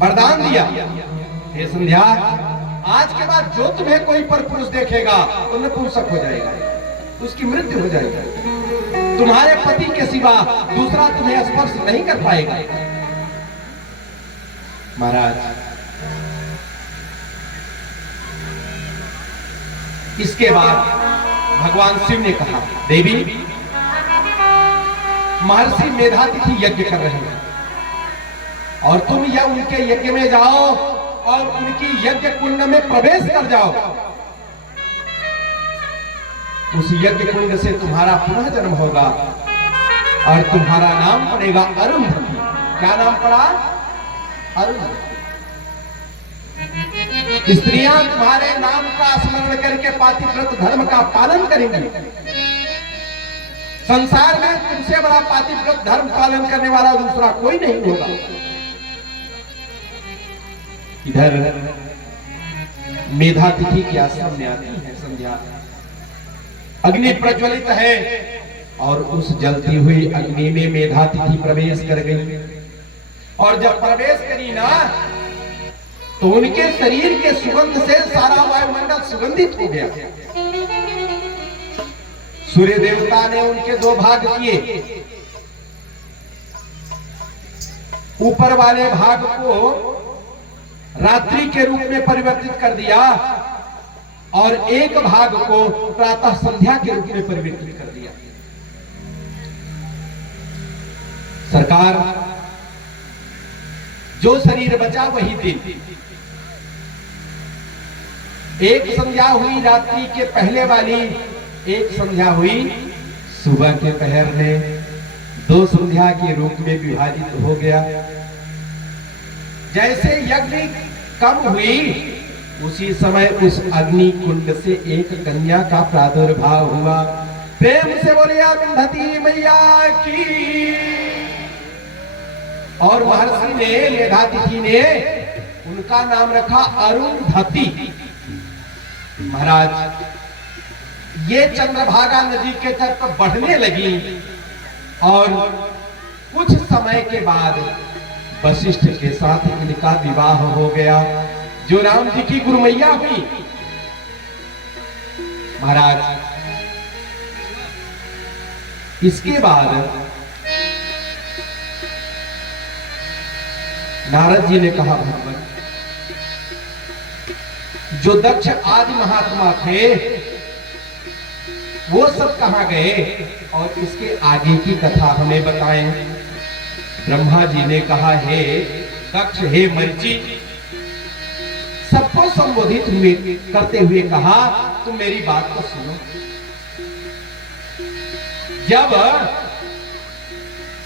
वरदान दिया, हे संध्या आज के बाद जो तुम्हें कोई पर पुरुष देखेगा वो नपुंसक हो जाएगा, उसकी मृत्यु हो जाएगी। तुम्हारे पति के सिवा दूसरा तुम्हें स्पर्श नहीं कर पाएगा। महाराज इसके बाद भगवान शिव ने कहा, देवी महर्षि मेधातिथि यज्ञ कर रहे हैं और तुम या उनके यज्ञ में जाओ और उनकी यज्ञ कुंड में प्रवेश कर जाओ। उस यज्ञ कुंड से तुम्हारा पुनः जन्म होगा और तुम्हारा नाम पड़ेगा अरुंधति। क्या नाम पड़ा? अरुंधति। स्त्रियां तुम्हारे नाम का स्मरण करके पातिव्रत धर्म का पालन करेंगी। संसार में तुमसे बड़ा पातिव्रत धर्म पालन करने वाला दूसरा कोई नहीं होगा। इधर मेधातिथि के आश्रम में आती है संध्या। अग्नि प्रज्वलित है और उस जलती हुई अग्नि में मेधातिथि प्रवेश कर गई। और जब प्रवेश करी ना तो उनके शरीर के सुगंध से सारा वायुमंडल सुगंधित हो गया। सूर्य देवता ने उनके 2 भाग किए। ऊपर वाले भाग को रात्रि के रूप में परिवर्तित कर दिया और एक भाग को प्रातः संध्या के रूप में परिवर्तित कर दिया। सरकार जो शरीर बचा वही दिन। एक संध्या हुई रात्रि के पहले वाली, एक संध्या हुई सुबह के पहर में। 2 संध्या के रूप में विभाजित हो गया। जैसे यज्ञ कम हुई उसी समय उस अग्नि कुंड से एक कन्या का प्रादुर्भाव हुआ। प्रेम से बोलिए अरुंधति मैया की। और महर्षि ने, मेधातिथि ने उनका नाम रखा अरुंधति। महाराज, ये चंद्रभागा नदी के तट पर बढ़ने लगी और कुछ समय के बाद वशिष्ठ के साथ इनका विवाह हो गया, जो राम जी की गुरुमैया हुई। महाराज, इसके बाद नारद जी ने कहा, भगवान, जो दक्ष आदि महात्मा थे वो सब कहां गए और इसके आगे की कथा हमें बताएं। ब्रह्मा जी ने कहा, हे दक्ष, हे मरीचि, सबको संबोधित हुए करते हुए कहा, तुम मेरी बात को सुनो। जब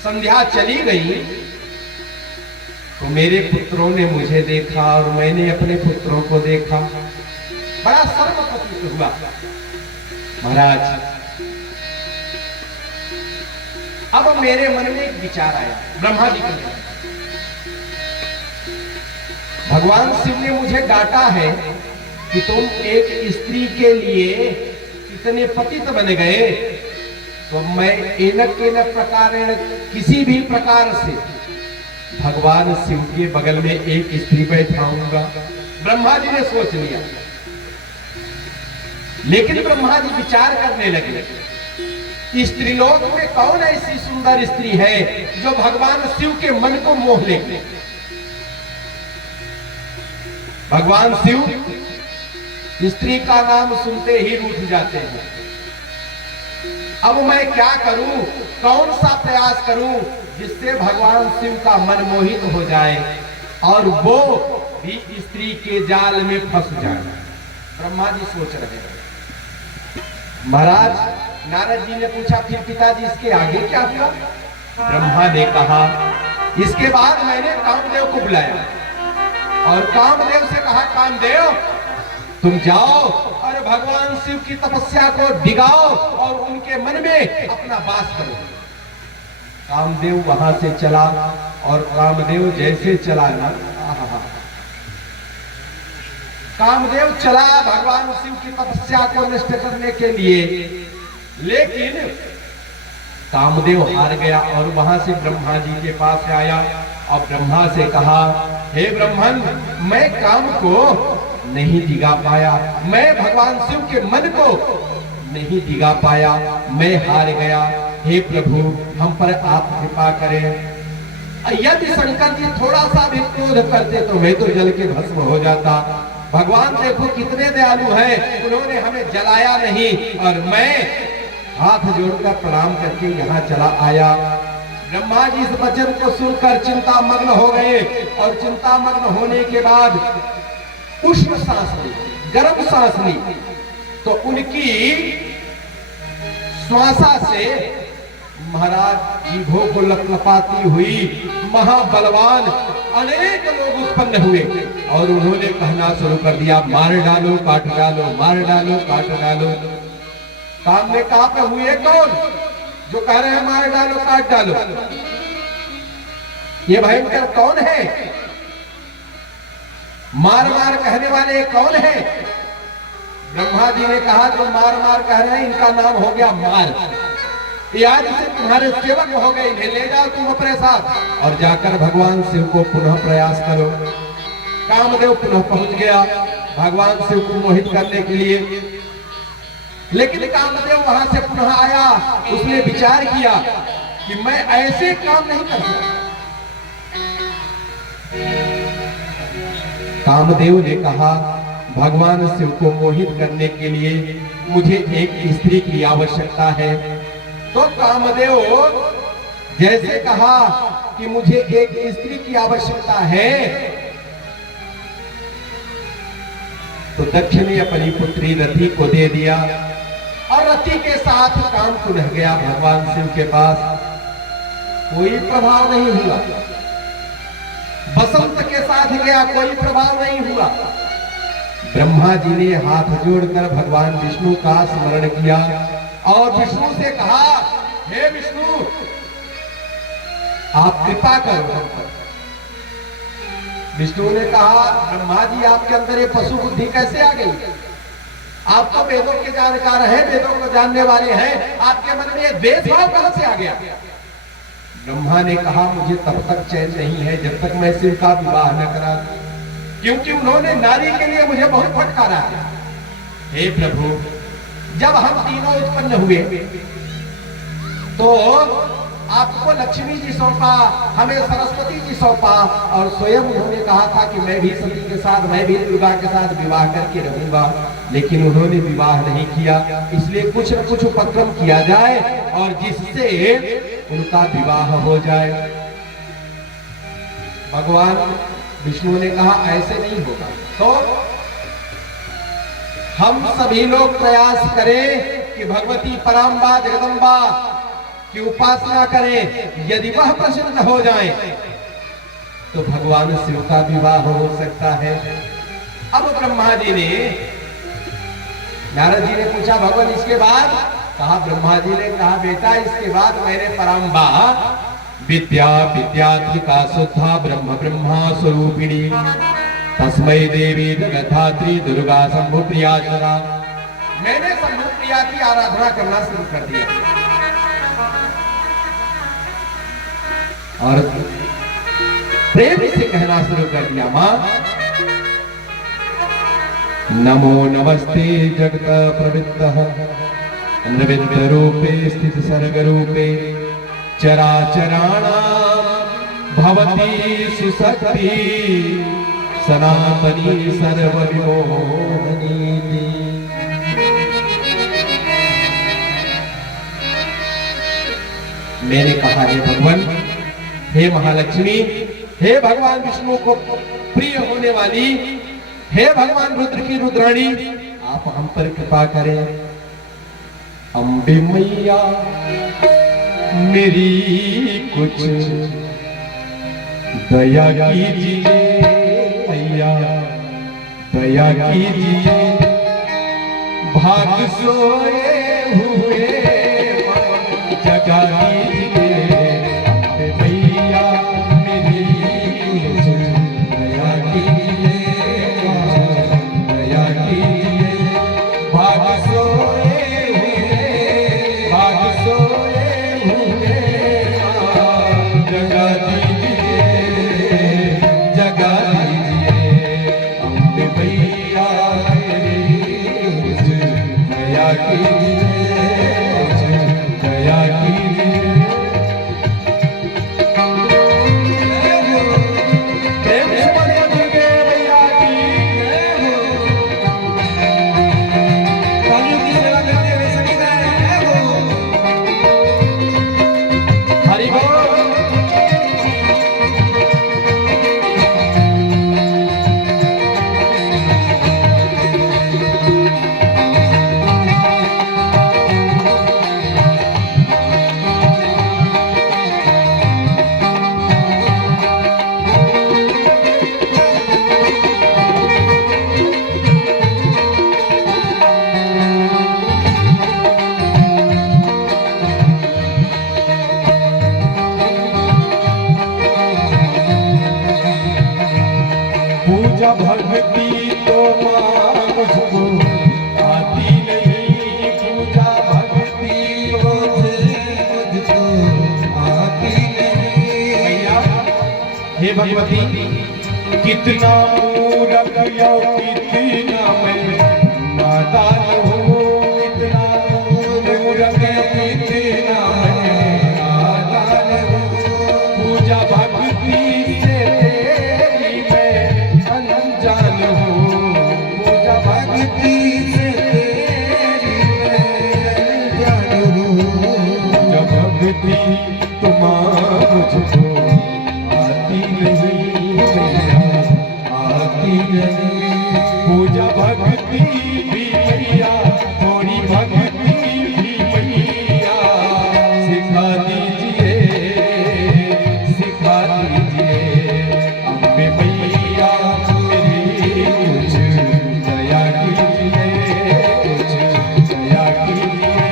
संध्या चली गई तो मेरे पुत्रों ने मुझे देखा और मैंने अपने पुत्रों को देखा, बड़ा शर्म प्रतीत हुआ। महाराज, अब मेरे मन में एक विचार आया, ब्रह्मा जी का। भगवान शिव ने मुझे डांटा है कि तुम एक स्त्री के लिए इतने पतित बन गए, तो मैं एनक प्रकार किसी भी प्रकार से भगवान शिव के बगल में एक स्त्री बैठाऊंगा। ब्रह्मा जी ने सोच लिया, लेकिन ब्रह्मा जी विचार करने लगे, स्त्रीलोक में कौन ऐसी सुंदर स्त्री है जो भगवान शिव के मन को मोह ले। भगवान शिव स्त्री का नाम सुनते ही रूठ जाते हैं। अब मैं क्या करूं, कौन सा प्रयास करूं जिससे भगवान शिव का मन मोहित हो जाए और वो भी स्त्री के जाल में फंस जाए। ब्रह्मा जी सोच रहे हैं। महाराज, नारद जी ने पूछा, फिर पिताजी इसके आगे क्या हुआ? ब्रह्मा ने कहा, इसके बाद मैंने कामदेव को बुलाया और कामदेव से कहा, कामदेव तुम जाओ और भगवान शिव की तपस्या को डिगाओ और उनके मन में अपना वास करो। कामदेव वहां से चला और कामदेव जैसे चला ना, कामदेव चला भगवान शिव की तपस्या को नष्ट करने के लिए, लेकिन कामदेव हार गया और वहां से ब्रह्मा जी के पास आया और ब्रह्मा से कहा, हे ब्रह्मन, मैं काम को नहीं डिगा पाया, मैं भगवान शिव के मन को नहीं डिगा पाया, मैं हार गया। हे प्रभु, हम पर आप कृपा करें। यदि शंकर जी थोड़ा सा भी क्रोध करते तो मैं तो जल के भस्म हो जाता। भगवान देखो कितने दयालु हैं, उन्होंने हमें जलाया नहीं और मैं हाथ जोड़कर प्रणाम करके यहाँ चला आया। ब्रह्मा जी इस वचन को सुनकर चिंता मग्न हो गए और चिंता मग्न होने के बाद उष्ण सांस ली, गर्म सांस ली, तो उनकी श्वासा से महाराज जीभों को लपलपाती हुई महाबलवान अनेक लोग उत्पन्न हुए और उन्होंने कहना शुरू कर दिया, मार डालो काट डालो, मार डालो काट डालो। काम में कहा पे हुए कौन जो कह रहे हैं मार डालो काट डालो? ये भयंकर कौन है? मार मार कहने वाले कौन है? ब्रह्मा जी ने कहा, जो मार मार कह रहे हैं इनका नाम हो गया मार। ये आज से तुम्हारे सेवक हो गए, इन्हें ले जाओ तुम अपने साथ और जाकर भगवान शिव को पुनः प्रयास करो। कामदेव पुनः पहुंच गया भगवान शिव को मोहित करने के लिए, लेकिन कामदेव वहां से पुनः आया। उसने विचार किया कि मैं ऐसे काम नहीं कर सकता। कामदेव ने कहा, भगवान शिव को मोहित करने के लिए मुझे एक स्त्री की आवश्यकता है। तो कामदेव जैसे कहा कि मुझे एक स्त्री की आवश्यकता है, तो दक्ष ने अपनी पुत्री रति को दे दिया और रति के साथ काम पुनः गया भगवान शिव के पास। कोई प्रभाव नहीं हुआ। बसंत के साथ गया, कोई प्रभाव नहीं हुआ। ब्रह्मा जी ने हाथ जोड़कर भगवान विष्णु का स्मरण किया और विष्णु से कहा, हे विष्णु, आप कृपा करो हम पर। विष्णु ने कहा, ब्रह्मा जी आपके अंदर ये पशु बुद्धि कैसे आ गई? आप तो वेदों के जानकार हैं, वेदों को जानने वाले हैं, आपके मन में ये द्वेष भाव कहां से आ गया? ब्रह्मा ने कहा, मुझे तब तक चैन नहीं है जब तक मैं शिव का विवाह न करा दूं, क्योंकि उन्होंने नारी के लिए मुझे बहुत फटकारा है। हे प्रभु, जब हम तीनों उत्पन्न हुए तो आपको लक्ष्मी जी सौंपा, हमें सरस्वती जी सौंपा, और स्वयं उन्होंने कहा था कि मैं भी सती के साथ, मैं भी दुर्गा के साथ विवाह करके रहूंगा, लेकिन उन्होंने विवाह नहीं किया। इसलिए कुछ न कुछ उपक्रम किया जाए और जिससे उनका विवाह हो जाए। भगवान विष्णु ने कहा, ऐसे नहीं होगा, तो हम सभी लोग प्रयास करें कि भगवती पराम्बा जगदम्बा की उपासना करें। यदि वह प्रसन्न हो जाए तो भगवान शिव का विवाह हो सकता है। अब ब्रह्मा जी ने, नारद जी ने पूछा, भगवान इसके बाद? कहा, ब्रह्मा जी ने कहा, बेटा इसके बाद मैंने पराम्बा विद्या विद्यात्मिका शुद्धा ब्रह्म ब्रह्मा स्वरूपिणी तस्मै देवी जगद्धात्री दुर्गा शंभु प्रिया सदा, मैंने शंभु प्रिया की आराधना करना शुरू कर दिया और प्रेम से कहना शुरू कर दिया, मां नमो नमस्ते जगत प्रवृत्तः नृविद्ध रूपे स्थित सर्ग रूपे चराचराणां भवती सुशक्ति सनातनी सर्वविमोहिनी। मैंने कहा, हे भगवान, हे महालक्ष्मी, हे भगवान विष्णु को प्रिय होने वाली, हे भगवान रुद्र की रुद्राणी, आप हम पर कृपा करें। अम्बे मैया मेरी कुछ दया कीजिए, मैया दया कीजिए, भाग सोए हुए जगा दीजिए। अम्बे मैया मेरी कुछ दया कीजिए, दया कीजिए, भाग सोए हुए जगा दीजिए, जगा दीजिए। अम्बे मैया मेरी कुछ दया कीजिए, दया कीजिए। प्रेम से बोलिए दुर्गे मैया की जय हो। कालियों की सेवा करते हुए सभी गा रहे हैं, जय हो। हरि बोल। पूजा भक्ति तो मां मुझको आती नहीं, पूजा भक्ति तो मुझको आती नहीं। मैया हे भगवती, कितना मूर्ख या कितना मैं नादान हूँ, कितना मूर्ख कितना मैं नादान हूँ। पूजा भक्ति से तेरी मैं अनजान हूँ, पूजा भक्ति से तेरी मैं अनजान हूँ। जब भक्ति तुम्हारा मुझको आती नहीं, मैया आती नहीं। पूजा भक्ति भी मैया, थोड़ी भक्ति भी मैया सिखा दीजिए, सिखा दीजिए। अम्बे मैया मेरी कुछ दया कीजिए, कुछ दया कीजिए।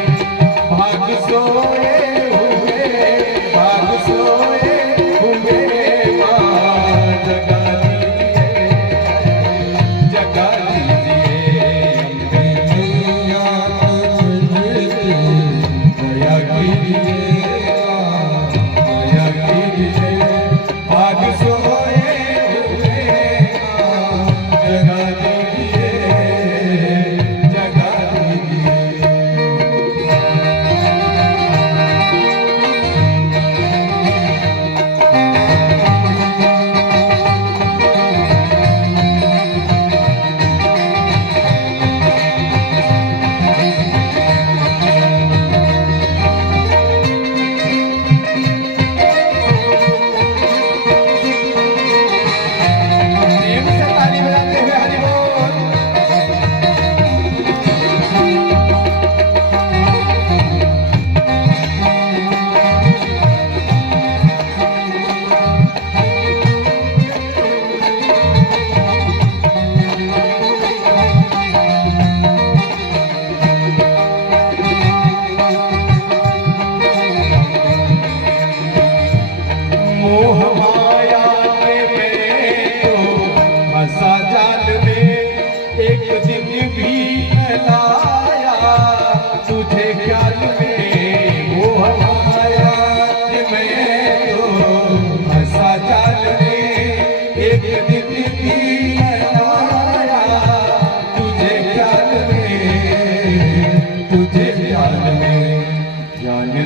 भाग सोए हुए, भाग सोए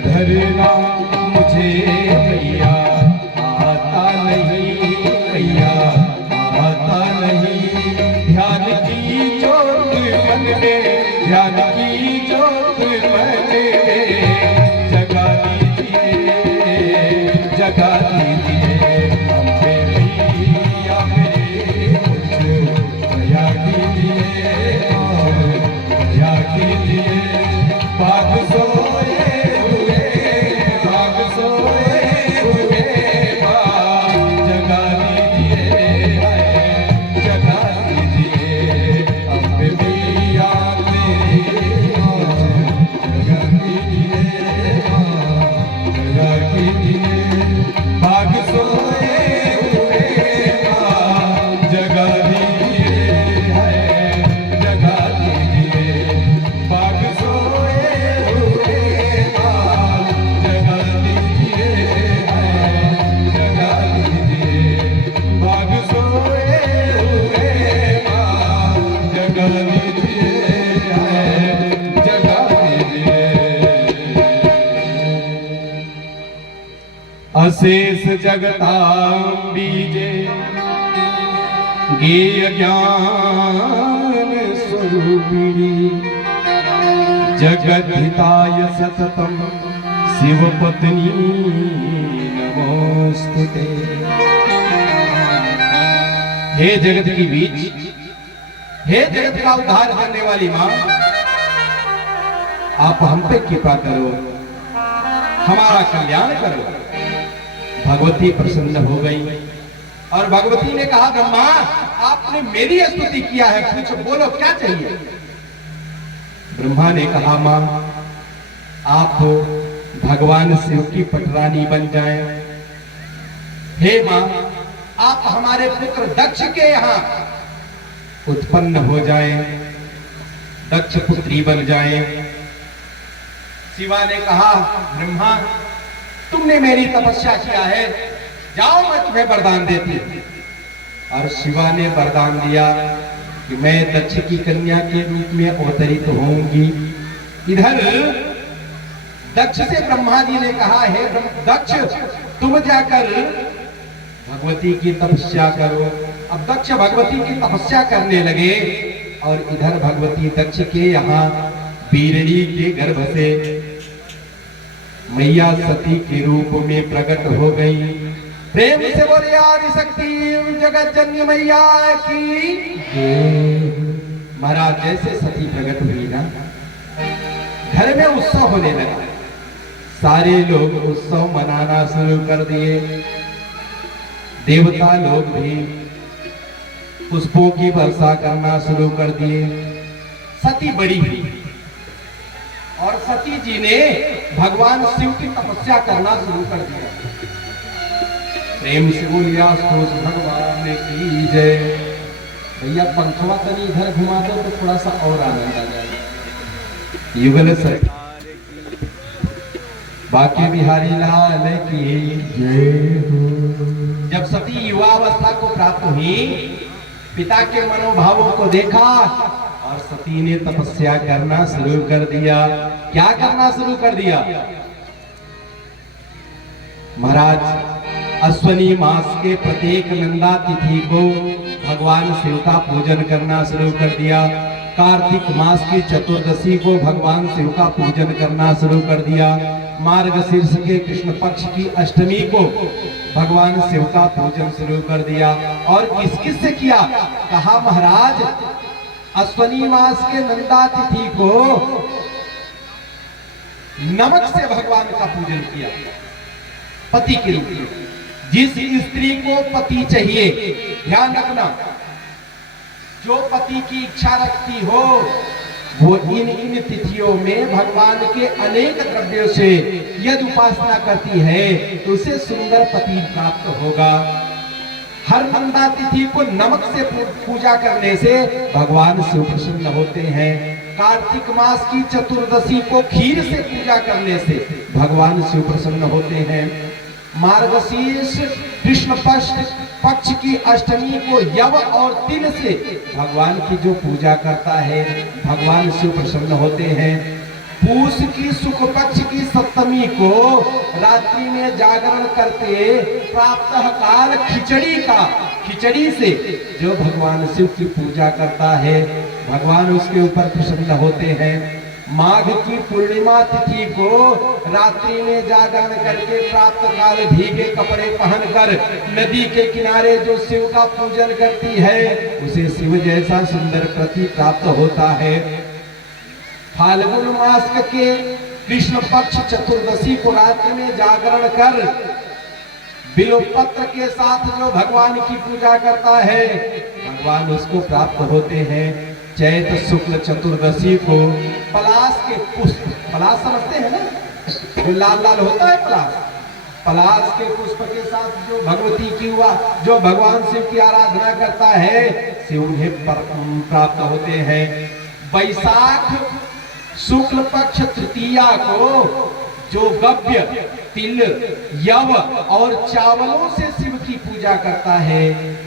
धरना मुझे भैया आता नहीं, भैया आता नहीं। ध्यान की ज्योत मन में, ध्यान की ज्योत मन में जगा दीजिए, जगा दीजिए। अम्बे भैया मेरे कुछ दया कीजिए, दया कीजिए। बाग सोए अशेष जगतांबीजे गेय ज्ञान स्वरूपिणी जगद्धिताय सततम शिव पत्नी नमोस्तुते। हे जगत की बीज, हे जगत का उद्धार करने वाली मां, आप हम पे कृपा करो, हमारा कल्याण करो। भगवती प्रसन्न हो गई और भगवती ने कहा, ब्रह्मा आपने मेरी स्तुति किया है, कुछ बोलो क्या चाहिए। ब्रह्मा ने कहा, मां आप भगवान शिव की पटरानी बन जाएं। हे मां आप हमारे पुत्र दक्ष के यहाँ उत्पन्न हो जाएं, दक्ष पुत्री बन जाएं। शिवा ने कहा, ब्रह्मा तुमने मेरी तपस्या किया है, जाओ मैं तुम्हें वरदान देती हूं। और शिवा ने वरदान दिया कि मैं दक्ष की कन्या के रूप में अवतरित होंगी। इधर दक्ष से ब्रह्मा जी ने कहा, हे दक्ष तुम जाकर भगवती की तपस्या करो। अब दक्ष भगवती की तपस्या करने लगे और इधर भगवती दक्ष के यहाँ बीरड़ी के गर्भ से मैया सती के रूप में प्रकट हो गई। प्रेम से बोले आदि शक्ति जगत जननी मैया की। महाराज जैसे सती प्रकट हुई ना, घर में उत्सव होने लगा। सारे लोग उत्सव मनाना शुरू कर दिए। देवता लोग भी पुष्पों की वर्षा करना शुरू कर दिए। सती बड़ी हुई और सती जी ने भगवान शिव की तपस्या करना शुरू कर दिया। प्रेम से बोलिया सोच भगवान की जय। भैया पंखवा तनी इधर घुमा दो तो थोड़ा सा और आनंद आ जाएगा। युगल सरकार बाके बिहारी लाल की जय हो। जब सती युवावस्था को प्राप्त हुई, पिता के मनोभावों को देखा और सती ने तपस्या करना शुरू कर दिया। क्या करना शुरू कर दिया? महाराज अश्वनी मास के प्रत्येक नंदा तिथि को भगवान शिव का पूजन करना शुरू कर दिया। कार्तिक मास की चतुर्दशी को भगवान शिव का पूजन करना शुरू कर दिया। मार्गशीर्ष के कृष्ण पक्ष की अष्टमी को भगवान शिव का पूजन शुरू कर दिया। और किस किस से किया? कहा महाराज अश्वनी मास के नंदा तिथि को नमक से भगवान का पूजन किया, पति के रूप में। जिस स्त्री को पति चाहिए, ध्यान रखना, जो पति की इच्छा रखती हो वो इन तिथियों में भगवान के अनेक द्रव्यों से यदि उपासना करती है तो उसे सुंदर पति प्राप्त होगा। हर नंदा तिथि को नमक से पूजा करने से भगवान शिव प्रसन्न होते हैं। कार्तिक मास की चतुर्दशी को खीर से पूजा करने से भगवान शिव प्रसन्न होते हैं। मार्गशीर्ष कृष्ण पक्ष की अष्टमी को यव और तिल से भगवान की जो पूजा करता है भगवान शिव प्रसन्न होते हैं। पूष की शुक्ल पक्ष की सप्तमी को रात्रि में जागरण करके प्रातः काल खिचड़ी से जो भगवान शिव की पूजा करता है भगवान उसके ऊपर प्रसन्न होते हैं। माघ की पूर्णिमा तिथि को रात्रि में जागरण करके प्रातः काल भीगे कपड़े पहनकर नदी के किनारे जो शिव का पूजन करती है उसे शिव जैसा सुंदर पति प्राप्त होता है। फाल्गुन मास के कृष्ण पक्ष चतुर्दशी को रात्रि में जागरण कर बिल्वपत्र के साथ जो भगवान की पूजा करता है भगवान उसको प्राप्त होते हैं। चैत शुक्ल चतुर्दशी को पलाश के पुष्प, पलाश समझते हैं ना, जो लाल लाल होता है पलाश के पुष्प के साथ जो भगवती की हुआ जो भगवान शिव की आराधना करता है शिव उन्हें प्राप्त होते हैं। वैशाख शुक्ल पक्ष तृतीया को जो गव्य, तिल, यव और चावलों से शिव की पूजा करता है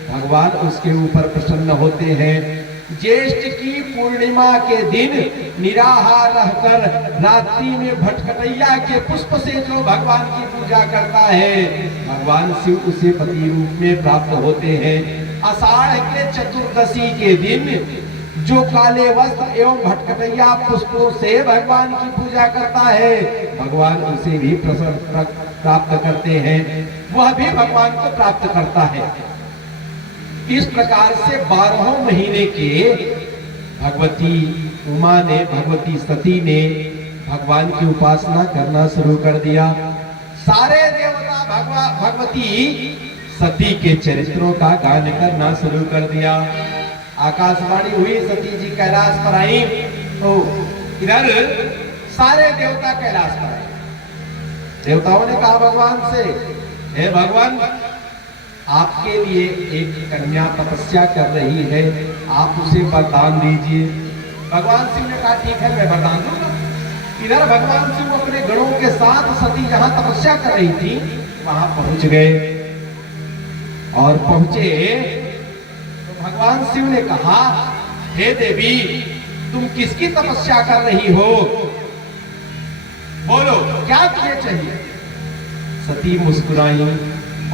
भगवान उसके ऊपर प्रसन्न होते हैं। ज्येष्ठ की पूर्णिमा के दिन निराहार रहकर रात्रि में भटकटैया के पुष्प से जो भगवान की पूजा करता है भगवान शिव उसे पति रूप में प्राप्त होते हैं। आषाढ़ के चतुर्दशी के दिन जो काले वस्त्र एवं भटकटैया पुष्पों से भगवान की पूजा करता है भगवान उसे भी प्राप्त करते हैं, वह भी भगवान को प्राप्त करता है। इस प्रकार से 12 महीने के भगवती उमा ने, भगवती सती ने भगवान की उपासना करना शुरू कर दिया। सारे देवता भगवती सती के चरित्रों का गान करना शुरू कर दिया। आकाशवाणी हुई, सती जी कैलाश पर आई तो इधर सारे देवता कैलाश पर आए। देवताओं ने कहा भगवान से, हे भगवान आपके लिए एक कन्या तपस्या कर रही है, आप उसे वरदान दीजिए। भगवान शिव ने कहा ठीक है मैं वरदान दूंगा। इधर भगवान शिव अपने गणों के साथ सती जहां तपस्या कर रही थी वहां पहुंच गए और पहुंचे तो भगवान शिव ने कहा हे देवी तुम किसकी तपस्या कर रही हो, बोलो क्या तुम्हें चाहिए। सती मुस्कुराई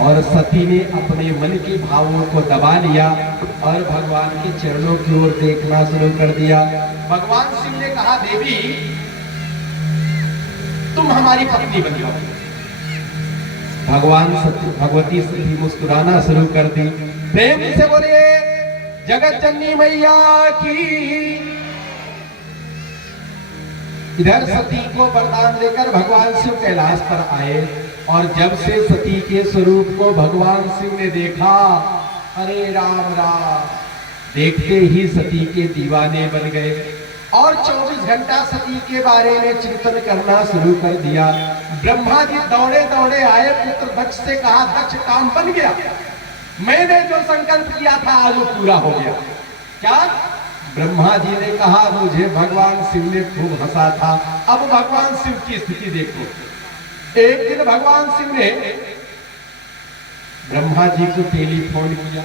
और सती ने अपने मन के भावों को दबा लिया और भगवान के चरणों की ओर देखना शुरू कर दिया। भगवान शिव ने कहा देवी तुम हमारी पत्नी बन जाओ। भगवती सती मुस्कुराना शुरू कर दी। प्रेम से बोलिए जगत जननी मैया की। इधर सती को वरदान देकर भगवान शिव कैलाश पर आए और जब से सती के स्वरूप को भगवान शिव ने देखा, अरे राम राम, देखते ही सती के दीवाने बन गए और 24 घंटा सती के बारे में चिंतन करना शुरू कर दिया। ब्रह्मा जी दौड़े दौड़े आए, पुत्र दक्ष से कहा दक्ष काम बन गया, मैंने जो संकल्प किया था आज वो पूरा हो गया। क्या? ब्रह्मा जी ने कहा मुझे भगवान शिव ने खूब हंसा था, अब भगवान शिव की स्थिति देखो। एक दिन भगवान शिव ने ब्रह्मा जी को टेलीफोन किया,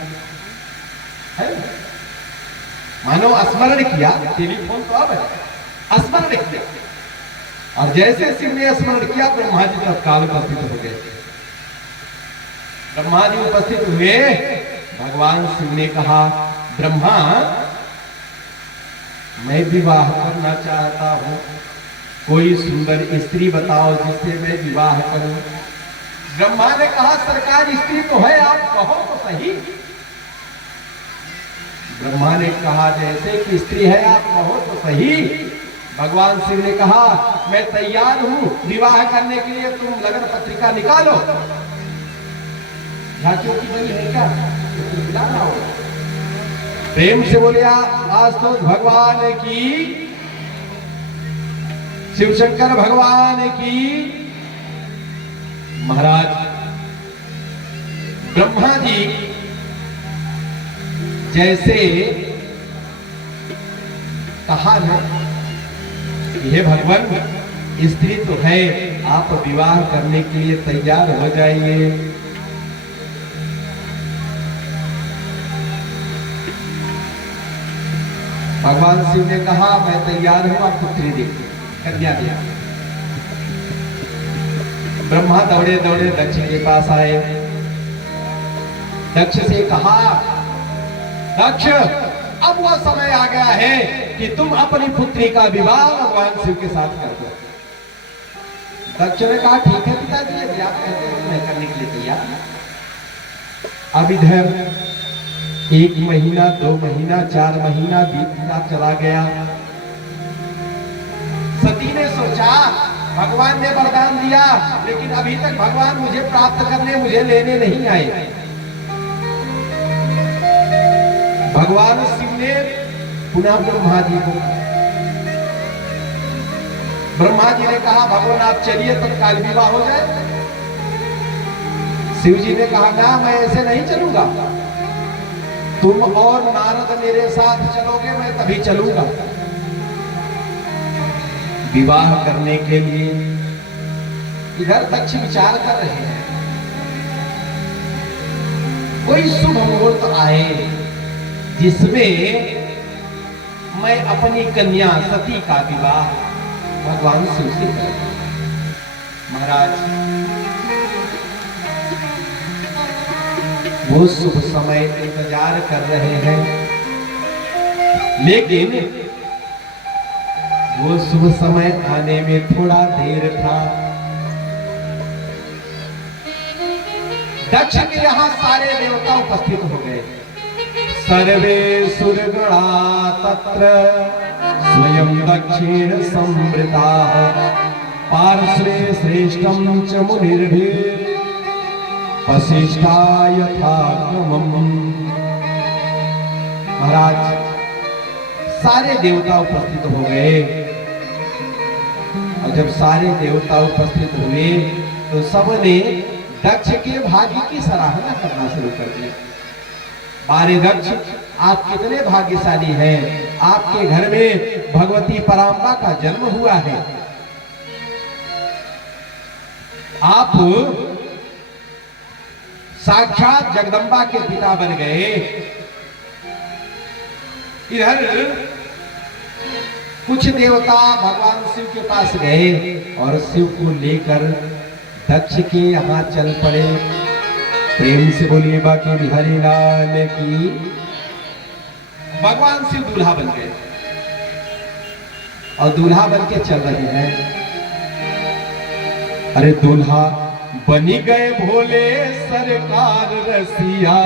है मानो स्मरण किया, टेलीफोन तो अब है, स्मरण किया। और जैसे शिव ने स्मरण किया ब्रह्मा जी तत्काल उपस्थित हो गए। ब्रह्मा जी उपस्थित हुए, भगवान शिव ने कहा, ब्रह्मा मैं विवाह करना चाहता हूं, कोई सुंदर स्त्री बताओ जिससे मैं विवाह करूं। ब्रह्मा ने कहा, सरकार स्त्री तो है, आप कहो तो सही। ब्रह्मा ने कहा, जैसे कि स्त्री है आप कहो तो सही। भगवान शिव ने कहा, मैं तैयार हूं विवाह करने के लिए, तुम लगन पत्रिका निकालो। झांकियों की बनी है क्या, बुलाना हो। प्रेम से बोले आज तो भगवान की, शिव शंकर भगवान की। महाराज ब्रह्मा जी जैसे कहा है, हे भगवान स्त्री तो है, आप विवाह करने के लिए तैयार हो जाइए। भगवान शिव ने कहा, मैं तैयार हूं, आप पुत्री देखिए, कन्या देखिए। ब्रह्मा दौड़े दौड़े दक्ष के पास आए। दक्ष से कहा, दक्ष अब वह समय आ गया है कि तुम अपनी पुत्री का विवाह भगवान शिव के साथ कर दो। दक्ष ने कहा, ठीक है पिताजी, यदि आप कहते हैं मैं करने के लिए तैयार। अब इधर 1 महीना 2 महीना 4 महीना बीतता चला गया। सती ने सोचा, भगवान ने वरदान दिया, लेकिन अभी तक भगवान मुझे प्राप्त करने, मुझे लेने नहीं आए। भगवान शिव ने पुनः ब्रह्मा जी को, ब्रह्मा जी ने कहा, भगवान आप चलिए तत्काल विवाह हो जाए। शिव जी ने कहा, ना मैं ऐसे नहीं चलूंगा, तुम और नारद मेरे साथ चलोगे, मैं तभी चलूंगा विवाह करने के लिए। इधर दक्ष विचार कर रहे हैं, कोई शुभ मुहूर्त आए जिसमें मैं अपनी कन्या सती का विवाह भगवान शिव से करूं। महाराज वो शुभ समय इंतजार कर रहे हैं, लेकिन वो शुभ समय आने में थोड़ा देर था। दक्ष के यहां सारे देवता उपस्थित हो गए। सर्वे सुरगणा तत्र स्वयं दक्षिण संवृता, पार्श्वे श्रेष्ठं च मुनिर्भिः वसिष्ठा यथाक्रमम्। महाराज सारे देवता उपस्थित हो गए, और जब सारे देवता उपस्थित हुए तो सबने दक्ष के भाग्य की सराहना करना शुरू कर दिया। बारे दक्ष, आप कितने भाग्यशाली हैं, आपके घर में भगवती पराम्बा का जन्म हुआ है, आप साक्षात जगदम्बा के पिता बन गए। इधर कुछ देवता भगवान शिव के पास गए और शिव को लेकर दक्ष के यहां चल पड़े। प्रेम से बोलिए बाकी बिहारी लाल की। भगवान शिव दूल्हा बन गए और दूल्हा बन के चल रहे हैं। अरे दूल्हा बनी गए भोले सरकार रसिया,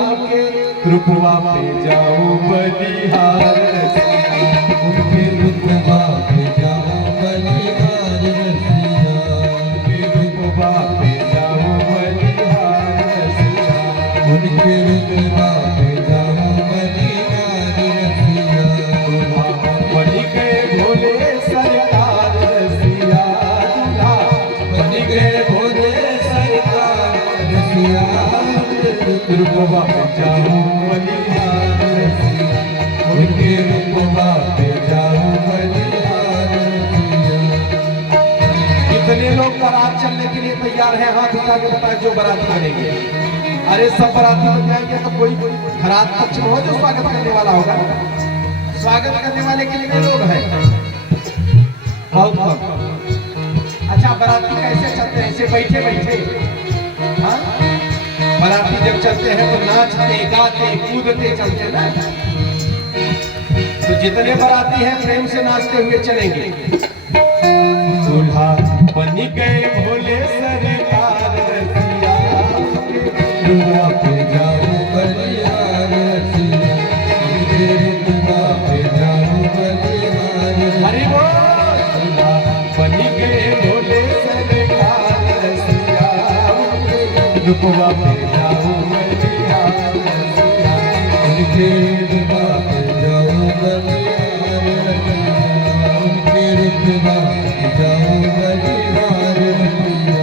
उनके रुपवा पे जाओ बलिहार रसिया, उनके रुपवा पे जाओ बलिहार रसिया, उनके रुपवा पे जाओ बलिहार रसिया, उनके रुपवा पे जाओ बलिहार रसिया। बनी गए भोले सरकार रसिया, दूल्हा बनी गए भोले रुपवा पे जाओ बलिहार रसिया, उनके रुपवा पे जाओ बलिहार रसिया। कितने लोग बारात चलने के लिए तैयार है? हाथ उठा के बताए जो बाराती बनेंगे। अरे सब बाराती बन जाएंगे तो कोई बारात पक्ष में हो जो स्वागत करने वाला होगा। स्वागत करने वाले कितने लोग हैं? बहुत कम। अच्छा, बाराती कैसे चलते हैं? ऐसे बैठे बैठे? हाँ, बाराती जब चलते हैं तो नाचते गाते कूदते चलते ना। तो जितने बाराती हैं प्रेम से नाचते हुए चलेंगे। दूल्हा बन गए भोले सरकार रसिया, दुआ पे जाओ बलिहार रसिया, दुआ पे जाओ बलिहार। हरि बोल। दूल्हा बन गए भोले सरकार रसिया, दुआ पे जाओ बलिहार रसिया, उनके दुआ पे जाओ बलिहार रसिया, उनके दुआ पे जाओ बलिहार रसिया।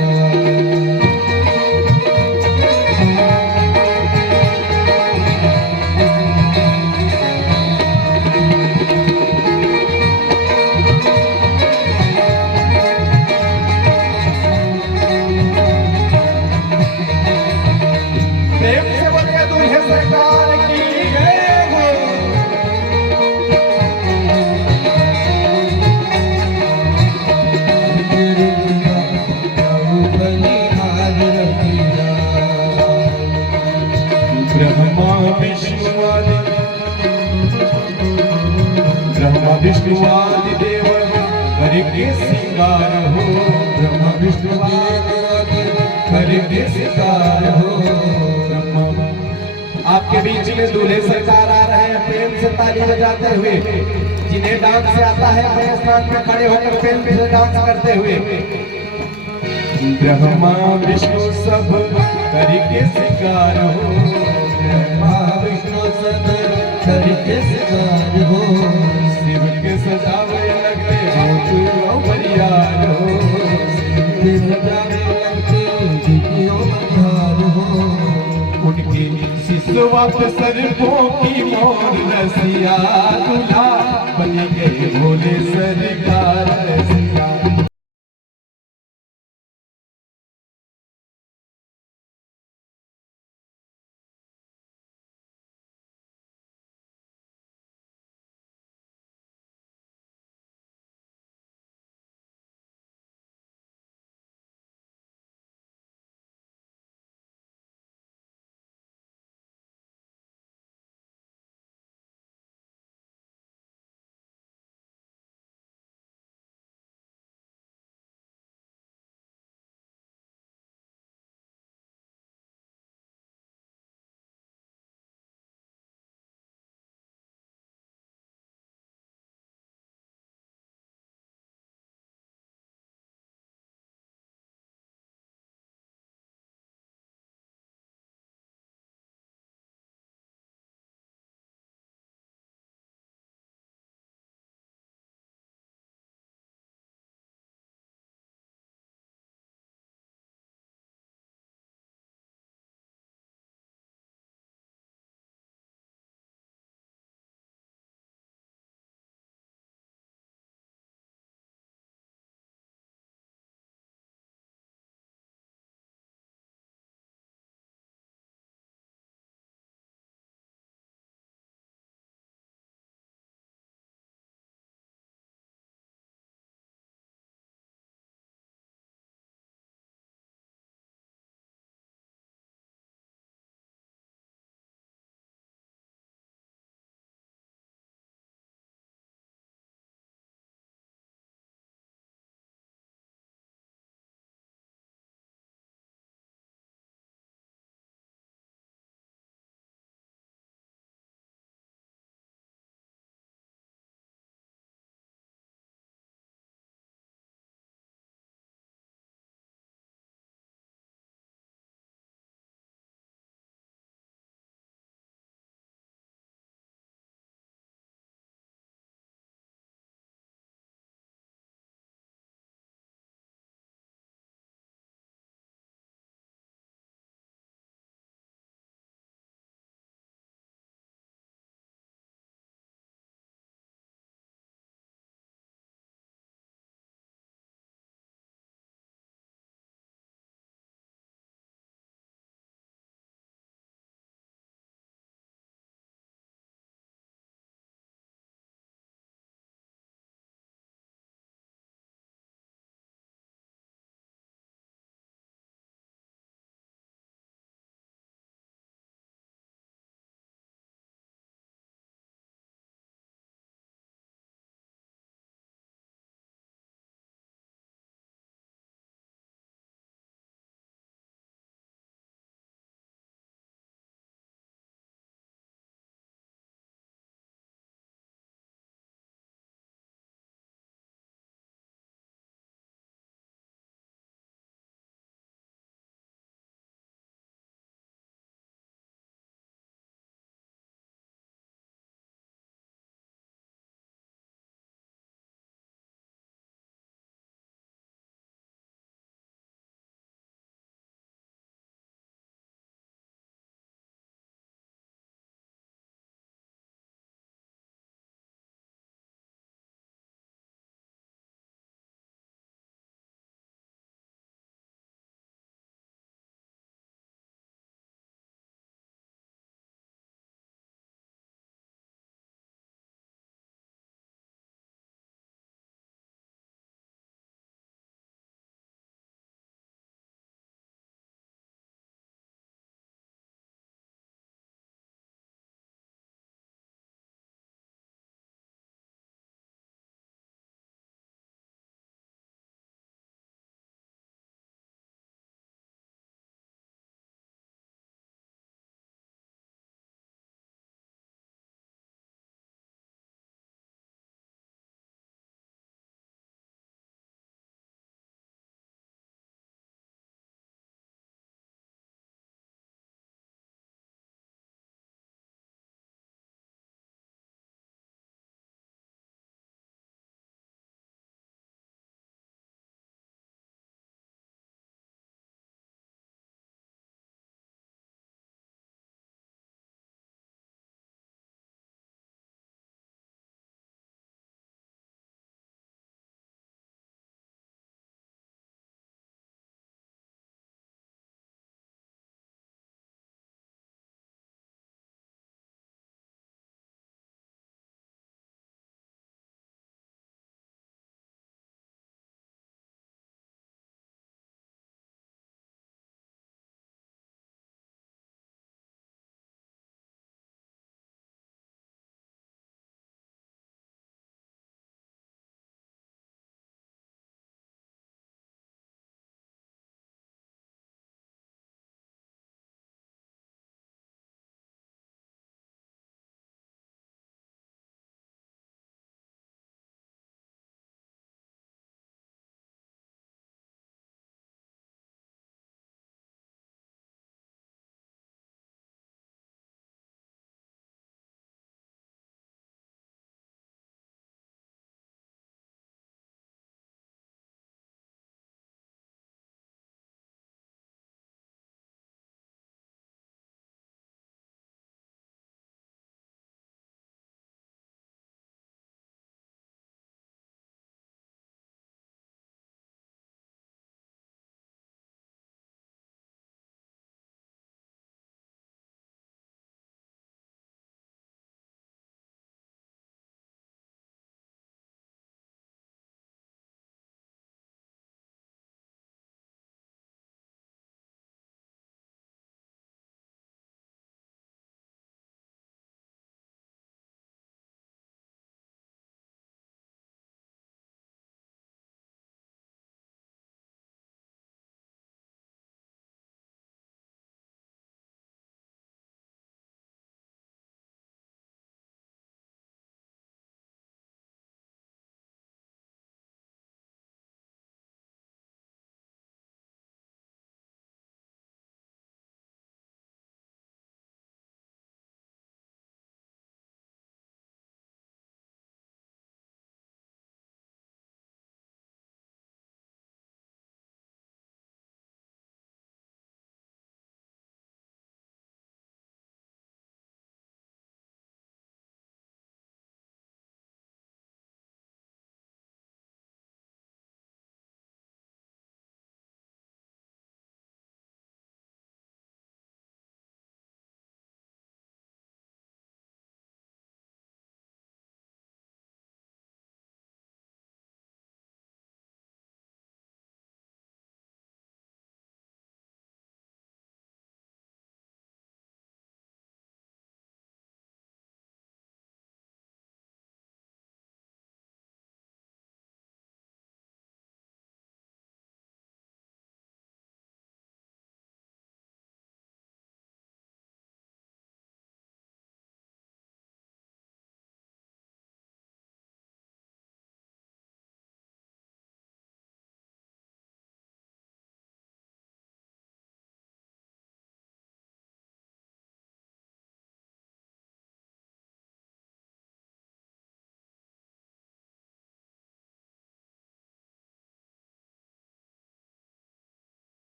प्रेम से बोलिए दूल्हे सरकार की जय हो। ब्रह्मा विष्णु आदि देव करके सिंगार हो, ब्रह्मा विष्णु आदि करके सिंगार हो। आपके बीच में दूल्हे सरकार आ रहे हैं प्रेम से ताली बजाते हुए। जिन्हें डांस आता है अपने स्थान में खड़े होकर प्रेम से डांस करते हुए। ब्रह्मा विष्णु सब करके सिंगार हो, ब्रह्मा विष्णु सब करके सिंगार हो। शिव के सजावे लगते हो बलियार हो, शिव के सजावे लगते हो बलियार हो। उनके शिशुआ पे सर्पों की मोर रसिया, दूल्हा बन गए भोले सरकार।